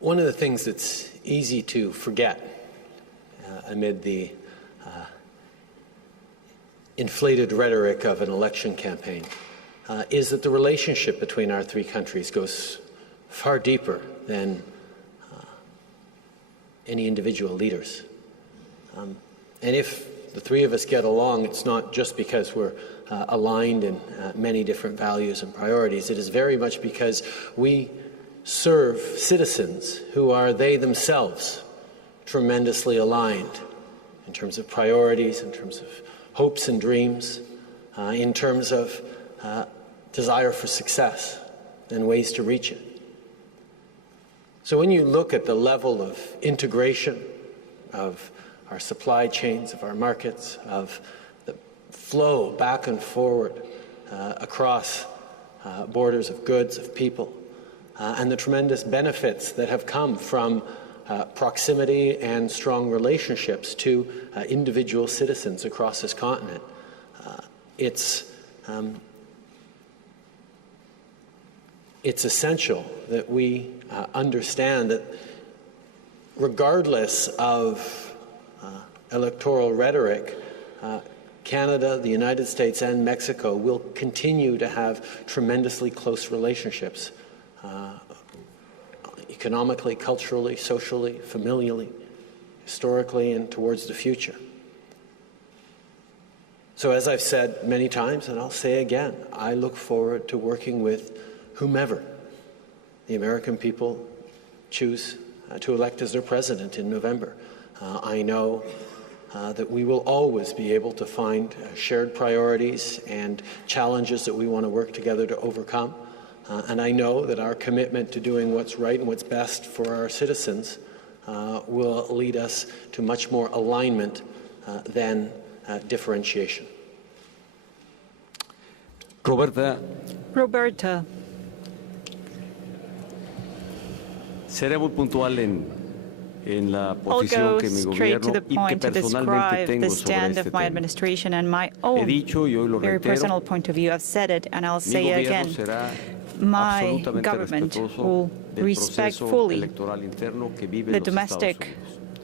One of the things that's easy to forget amid the inflated rhetoric of an election campaign is that the relationship between our three countries goes far deeper than any individual leaders. And if the three of us get along, it's not just because we're aligned in many different values and priorities. It is very much because we serve citizens who are they themselves tremendously aligned in terms of priorities, in terms of hopes and dreams, in terms of desire for success and ways to reach it. So when you look at the level of integration of our supply chains, of our markets, of the flow back and forward across borders of goods, of people, and the tremendous benefits that have come from proximity and strong relationships to individual citizens across this continent, it's essential that we understand that regardless of electoral rhetoric, Canada, the United States, and Mexico will continue to have tremendously close relationships, economically, culturally, socially, familially, historically, and towards the future. So as I've said many times, and I'll say again, I look forward to working with whomever the American people choose to elect as their president in November. I know that we will always be able to find shared priorities and challenges that we want to work together to overcome. And I know that our commitment to doing what's right and what's best for our citizens will lead us to much more alignment than differentiation. Roberta. Seré muy puntual en la posición que mi gobierno y que personalmente tengo sobre este tema. Administration and my own very personal point of view. I've said it and I'll say it again. My government will respect fully the domestic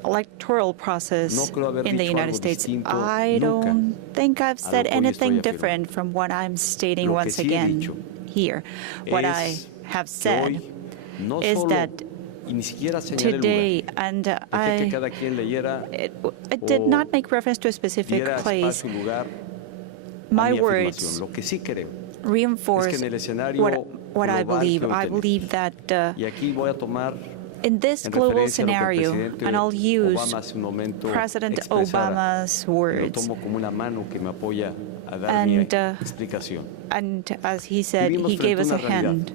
electoral process in the United States. I don't think I've said anything different from what I'm stating once again here. What I have said is that today, and I did not make reference to a specific place. My words reinforce what I believe. I believe that in this global scenario, and I'll use President Obama's words, and as he said, he gave us a hand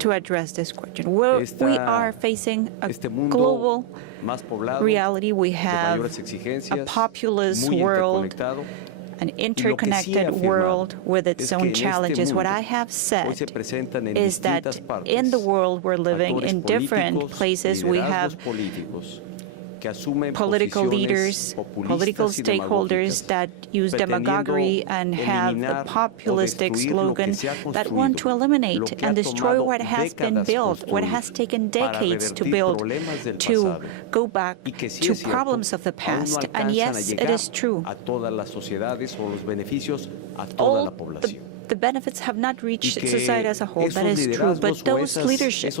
to address this question. We are facing a global reality. We have a populous world, an interconnected world with its own challenges. What I have said is that in the world we're living in different places, we have political leaders, political stakeholders that use demagoguery and have a populistic slogan that want to eliminate and destroy what has been built, what has taken decades to build, to go back to problems of the past. And yes, it is true. All the benefits have not reached society as a whole. That is true. But those leaderships,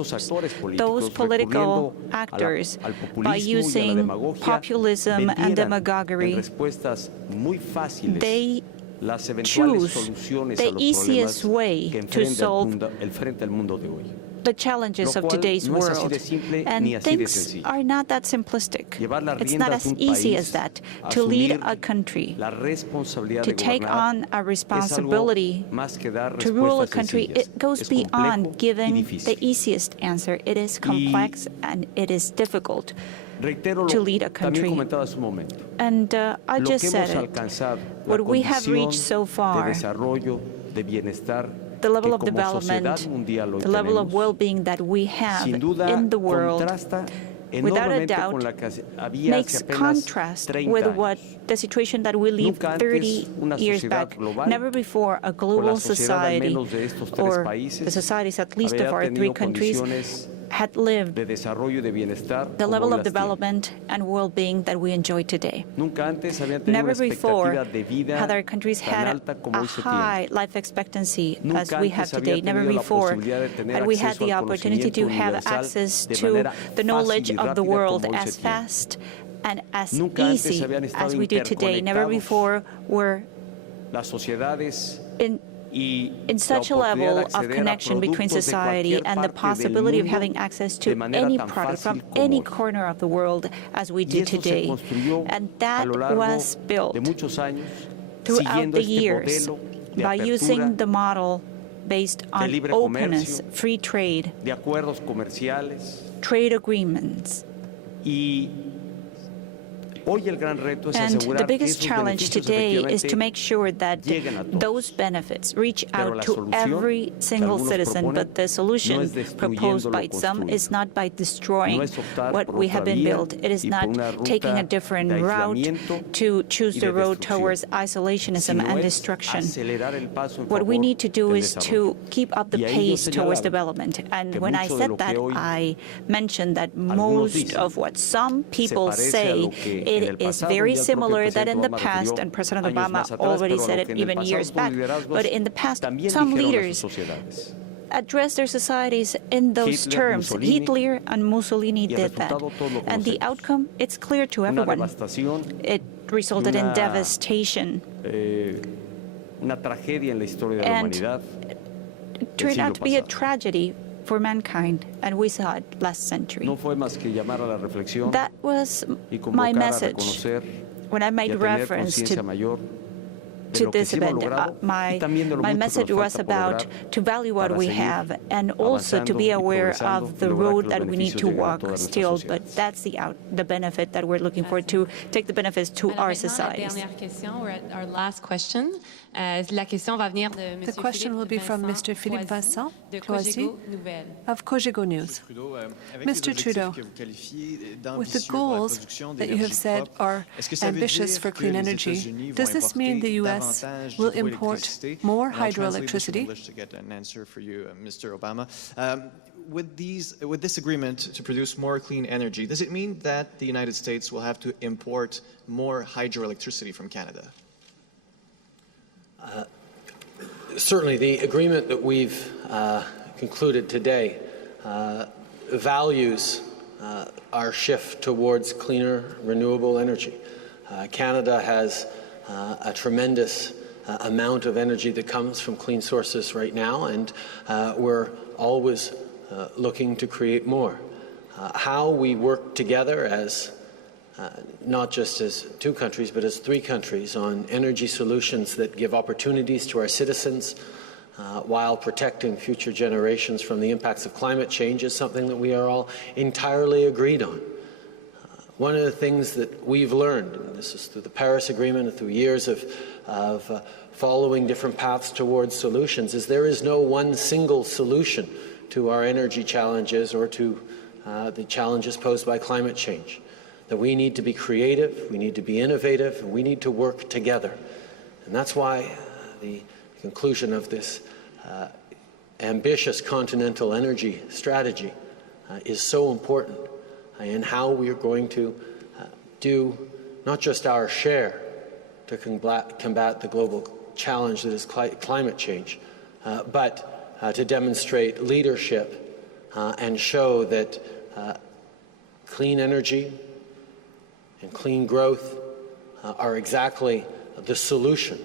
those political actors, by using populism and demagoguery, they choose the easiest way to solve the challenges of today's world. And things are not that simplistic. It's not as easy as that. To lead a country, to take on a responsibility, to rule a country, it goes beyond giving the easiest answer. It is complex and it is difficult to lead a country. And I just said it. What we have reached so far, the level of development, the level of well-being that we have in the world, without a doubt, makes contrast with what the situation that we lived 30 years back. Never before a global society, or the societies at least of our three countries, had lived the level of development and well-being that we enjoy today. Never before had our countries had a high life expectancy as we have today. Never before had we had the opportunity to have access to the knowledge of the world as fast and as easy as we do today. Never before were in such a level of connection between society and the possibility of having access to any product from any corner of the world as we do today. And that was built throughout the years. by using the model based on openness, free trade, de acuerdos comerciales. trade agreements. And the biggest challenge today is to make sure that those benefits reach out to every single citizen. But the solution proposed by some is not by destroying what we have been built. It is not taking a different route to choose the road towards isolationism and destruction. What we need to do is to keep up the pace towards development. And when I said that, I mentioned that most of what some people say, it is very similar that in the past, and President Obama already said it even years back, but in the past, some leaders addressed their societies in those terms. Hitler and Mussolini did that. And the outcome, it's clear to everyone. It resulted in devastation. And it turned out to be a tragedy for mankind, and we saw it last century. That was my message when I made reference to this event. My message was about to value what we have and also to be aware of the road that we need to walk still, but that's the benefit that we're looking for, to take the benefits to our societies. Our last question. The question will be from Mr. Philippe Vincent Cloisy of Cogeco News. Mr. Trudeau, with the goals that you have said are ambitious for clean energy, does this mean the U.S. will import more hydroelectricity? To get an answer for you, Mr. Obama. With this agreement to produce more clean energy, does it mean that the United States will have to import more hydroelectricity from Canada? Certainly, the agreement that we've concluded today values our shift towards cleaner, renewable energy. Canada has a tremendous amount of energy that comes from clean sources right now, and we're always looking to create more. How we work together as not just as two countries, but as three countries on energy solutions that give opportunities to our citizens while protecting future generations from the impacts of climate change is something that we are all entirely agreed on. One of the things that we've learned, and this is through the Paris Agreement and through years of following different paths towards solutions, is there is no one single solution to our energy challenges or to the challenges posed by climate change. That we need to be creative, we need to be innovative, and we need to work together. And that's why the conclusion of this ambitious continental energy strategy is so important in how we are going to do not just our share to combat the global challenge that is climate change, but to demonstrate leadership and show that clean energy and clean growth are exactly the solution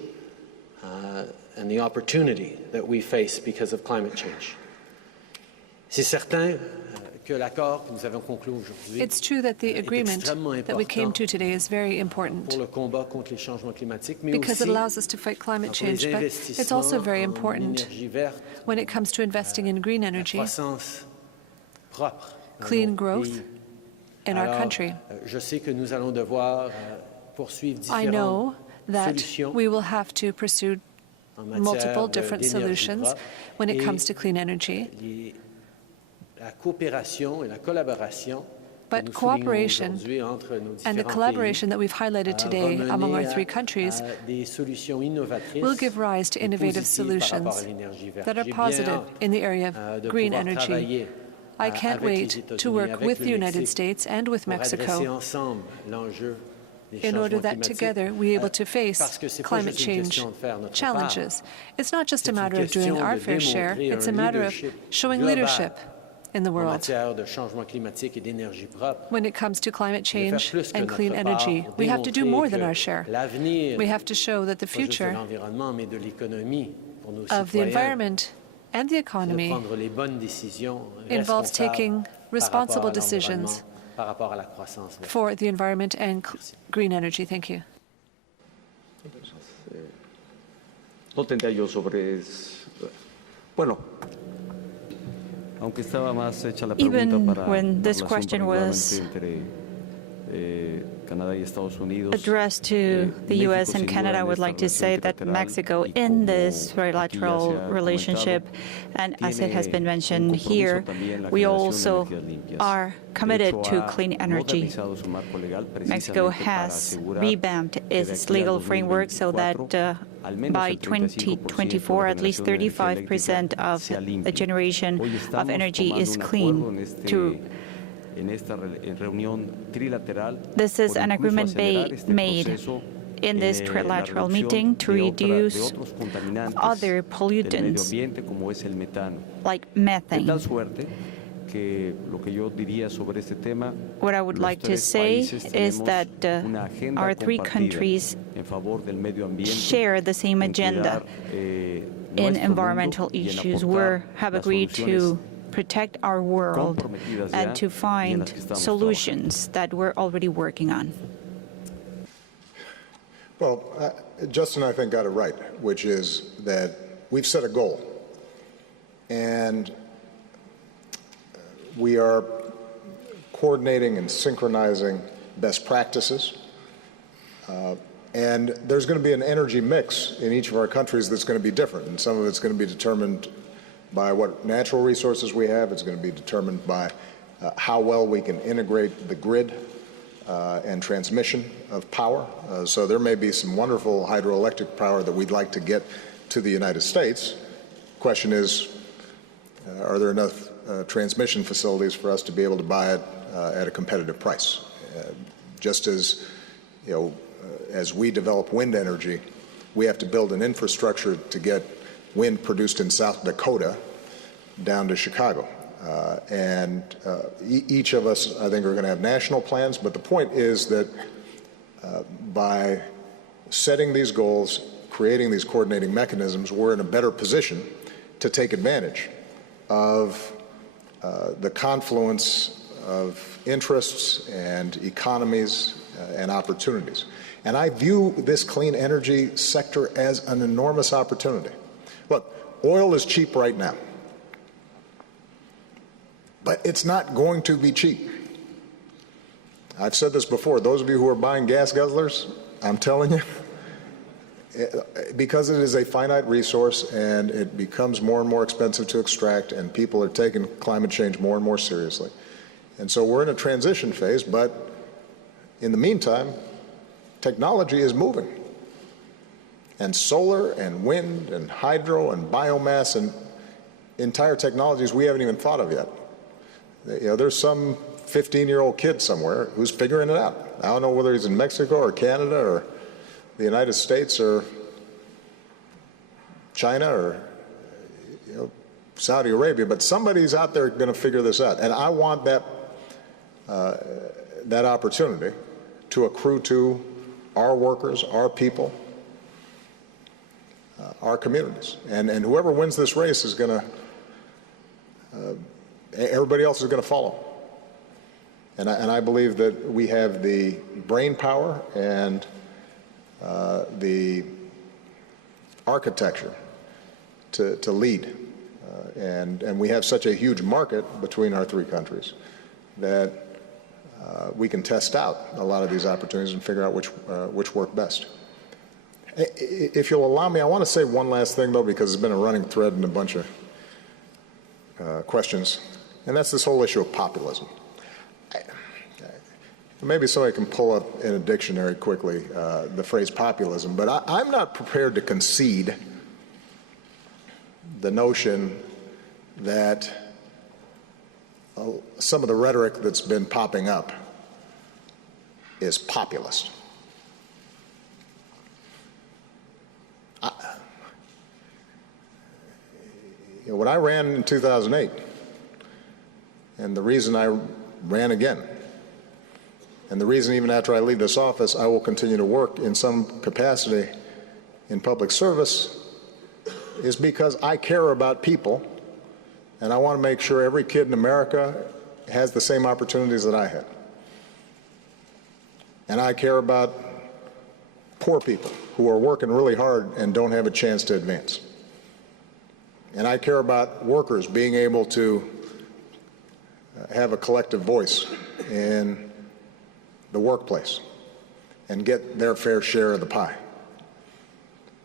and the opportunity that we face because of climate change. It's true that the agreement that we came to today is very important because it allows us to fight climate change, but it's also very important when it comes to investing in green energy, clean growth in our country. I know that we will have to pursue multiple different solutions when it comes to clean energy. But cooperation and the collaboration that we've highlighted today among our three countries will give rise to innovative solutions that are positive in the area of green energy. I can't wait to work with the United States and with Mexico in order that together we are able to face climate change challenges. It's not just a matter of doing our fair share, it's a matter of showing leadership in the world. When it comes to climate change and clean energy, we have to do more than our share. We have to show that the future of the environment and the economy involves taking responsible decisions for the environment and green energy. Thank you. No tendría yo sobre... Bueno, aunque estaba más hecha la pregunta Even para when la this relación question was particularmente entre Canadá y Estados Unidos, addressed to the México, U.S. and sin duda, Canada, I en would esta like to relación say that trilateral, Mexico, y in como this aquí ya trilateral se ha relationship, comentado, and as it has been tiene mentioned un compromiso here, también la we generación de also energías limpias. are De committed hecho, to ha clean energy. modernizado su marco legal Mexico precisamente para has asegurar revamped que de its aquí al legal framework so that 2024, al menos by el 35% 2024, de at least generación de energía 35% eléctrica of sea the limpia. generation Hoy of estamos energy tomando is un acuerdo clean. en esta reunión trilateral This is por an incluso agreement acelerar este made proceso in this la trilateral reducción meeting to de reduce otros contaminantes other del medio pollutants ambiente como es el metano. like De methane. tal suerte que lo que yo diría sobre este tema, What I would los like to tres say países is tenemos that una agenda our three compartida countries en favor del medio ambiente, share the same en agenda cuidar, in nuestro environmental mundo y en issues. aportar We have las agreed soluciones to protect our world comprometidas ya and to y en find las que estamos solutions that we're already working on. Well, Justin, I think, got it right, which is that we've set a goal. And we are coordinating and synchronizing best practices. And there's going to be an energy mix in each of our countries that's going to be different. And some of it's going to be determined by what natural resources we have. It's going to be determined by how well we can integrate the grid and transmission of power. So there may be some wonderful hydroelectric power that we'd like to get to the United States. Question is, are there enough transmission facilities for us to be able to buy it at a competitive price? Just as, as we develop wind energy, we have to build an infrastructure to get wind produced in South Dakota down to Chicago. Each of us, I think, are going to have national plans, but the point is that by setting these goals, creating these coordinating mechanisms, we're in a better position to take advantage of the confluence of interests and economies and opportunities. And I view this clean energy sector as an enormous opportunity. Look, oil is cheap right now. But it's not going to be cheap. I've said this before. Those of you who are buying gas guzzlers, I'm telling you, because it is a finite resource and it becomes more and more expensive to extract, and people are taking climate change more and more seriously. And so we're in a transition phase, but in the meantime, technology is moving. And solar and wind and hydro and biomass and entire technologies we haven't even thought of yet. There's some 15-year-old kid somewhere who's figuring it out. I don't know whether he's in Mexico or Canada or the United States or China or Saudi Arabia, but somebody's out there going to figure this out. And I want that opportunity to accrue to our workers, our people, our communities. And whoever wins this race is going to everybody else is going to follow. And I believe that we have the brain power and the architecture to lead. And we have such a huge market between our three countries that we can test out a lot of these opportunities and figure out which work best. If you'll allow me, I want to say one last thing, though, because it's been a running thread in a bunch of questions. And that's this whole issue of populism. Maybe somebody can pull up in a dictionary quickly the phrase populism, but I'm not prepared to concede the notion that some of the rhetoric that's been popping up is populist. When I ran in 2008, and the reason I ran again, and the reason even after I leave this office I will continue to work in some capacity in public service, is because I care about people, and I want to make sure every kid in America has the same opportunities that I had. And I care about poor people who are working really hard and don't have a chance to advance. And I care about workers being able to have a collective voice in the workplace and get their fair share of the pie.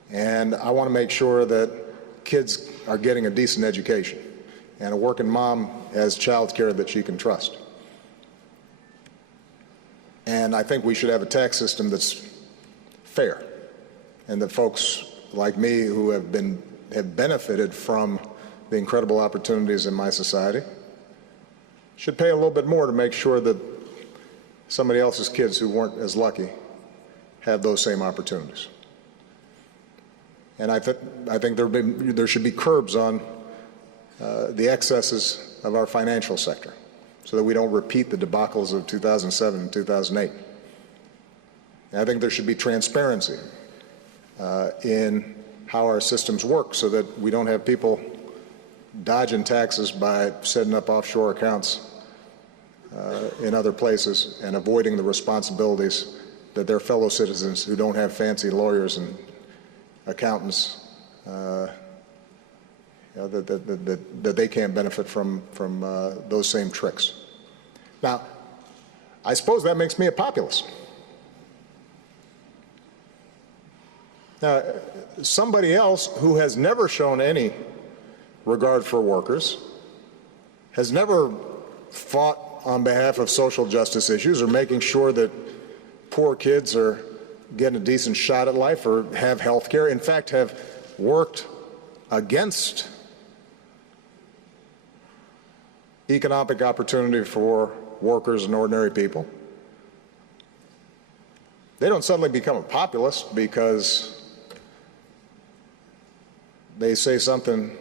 And I want to make sure that kids are getting a decent education and a working mom has child care that she can trust. And I think we should have a tax system that's fair and that folks like me who have benefited from the incredible opportunities in my society should pay a little bit more to make sure that somebody else's kids who weren't as lucky have those same opportunities. And I think there should be curbs on the excesses of our financial sector so that we don't repeat the debacles of 2007 and 2008. And I think there should be transparency in how our systems work so that we don't have people dodging taxes by setting up offshore accounts in other places and avoiding the responsibilities that their fellow citizens who don't have fancy lawyers and accountants that they can't benefit from those same tricks. Now, I suppose that makes me a populist. Now, somebody else who has never shown any regard for workers, has never fought on behalf of social justice issues or making sure that poor kids are getting a decent shot at life or have health care, in fact, have worked against economic opportunity for workers and ordinary people. They don't suddenly become a populist because they say something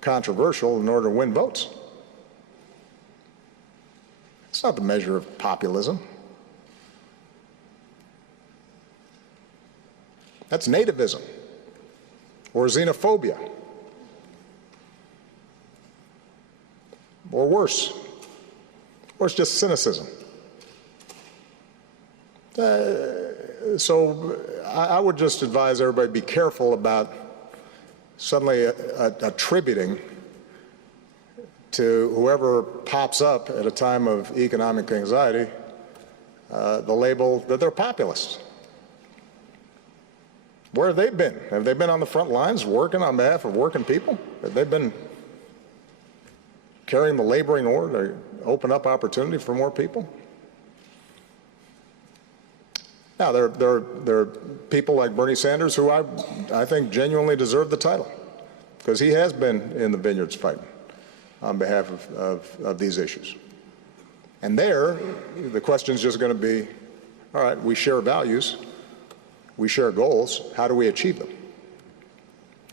controversial in order to win votes. It's not the measure of populism. That's nativism or xenophobia or worse, or it's just cynicism. So I would just advise everybody be careful about suddenly attributing to whoever pops up at a time of economic anxiety the label that they're populists. Where have they been? Have they been on the front lines working on behalf of working people? Have they been carrying the laboring oar to open up opportunity for more people? Now, there are people like Bernie Sanders who I think genuinely deserve the title because he has been in the vineyards fighting on behalf of these issues. And there, the question is just going to be, all right, we share values, we share goals, how do we achieve them?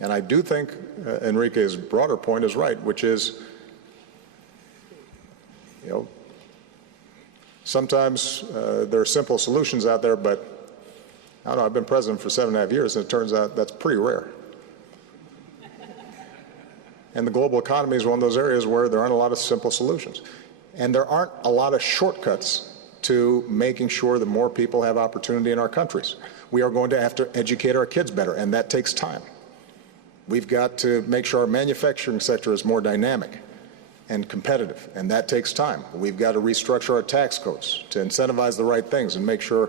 And I do think Enrique's broader point is right, which is, sometimes there are simple solutions out there, but I don't know, I've been president for 7.5 years, and it turns out that's pretty rare. And the global economy is one of those areas where there aren't a lot of simple solutions. And there aren't a lot of shortcuts to making sure that more people have opportunity in our countries. We are going to have to educate our kids better, and that takes time. We've got to make sure our manufacturing sector is more dynamic and competitive, and that takes time. We've got to restructure our tax codes to incentivize the right things and make sure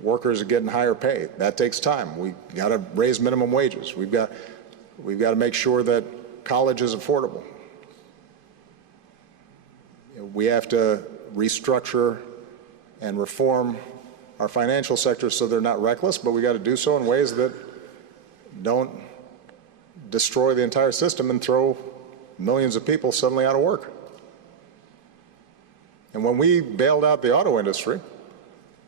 workers are getting higher pay. That takes time. We've got to raise minimum wages. We've got to make sure that college is affordable. We have to restructure and reform our financial sector so they're not reckless, but we got to do so in ways that don't destroy the entire system and throw millions of people suddenly out of work. And when we bailed out the auto industry,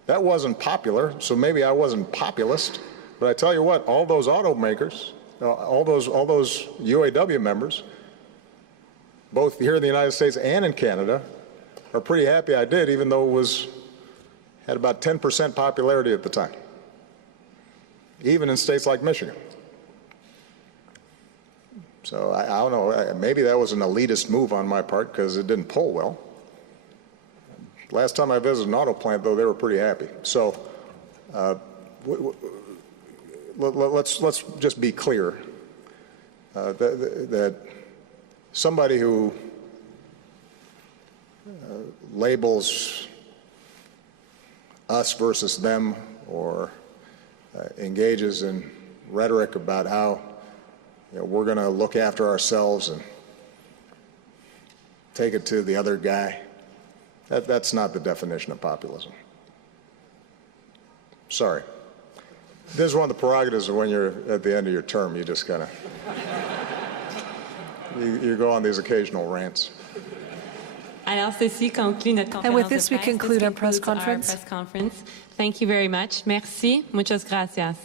that wasn't popular, so maybe I wasn't populist, but I tell you what, all those automakers, all those UAW members, both here in the United States and in Canada, are pretty happy I did, even though it had about 10% popularity at the time, even in states like Michigan. So I don't know, maybe that was an elitist move on my part because it didn't poll well. Last time I visited an auto plant, though, they were pretty happy. So let's just be clear that somebody who labels us versus them or engages in rhetoric about how we're going to look after ourselves and take it to the other guy, that's not the definition of populism. Sorry. This is one of the prerogatives of when you're at the end of your term. You just kind of you go on these occasional rants. And with this, we conclude our press conference. Thank you very much. Merci. Muchas gracias.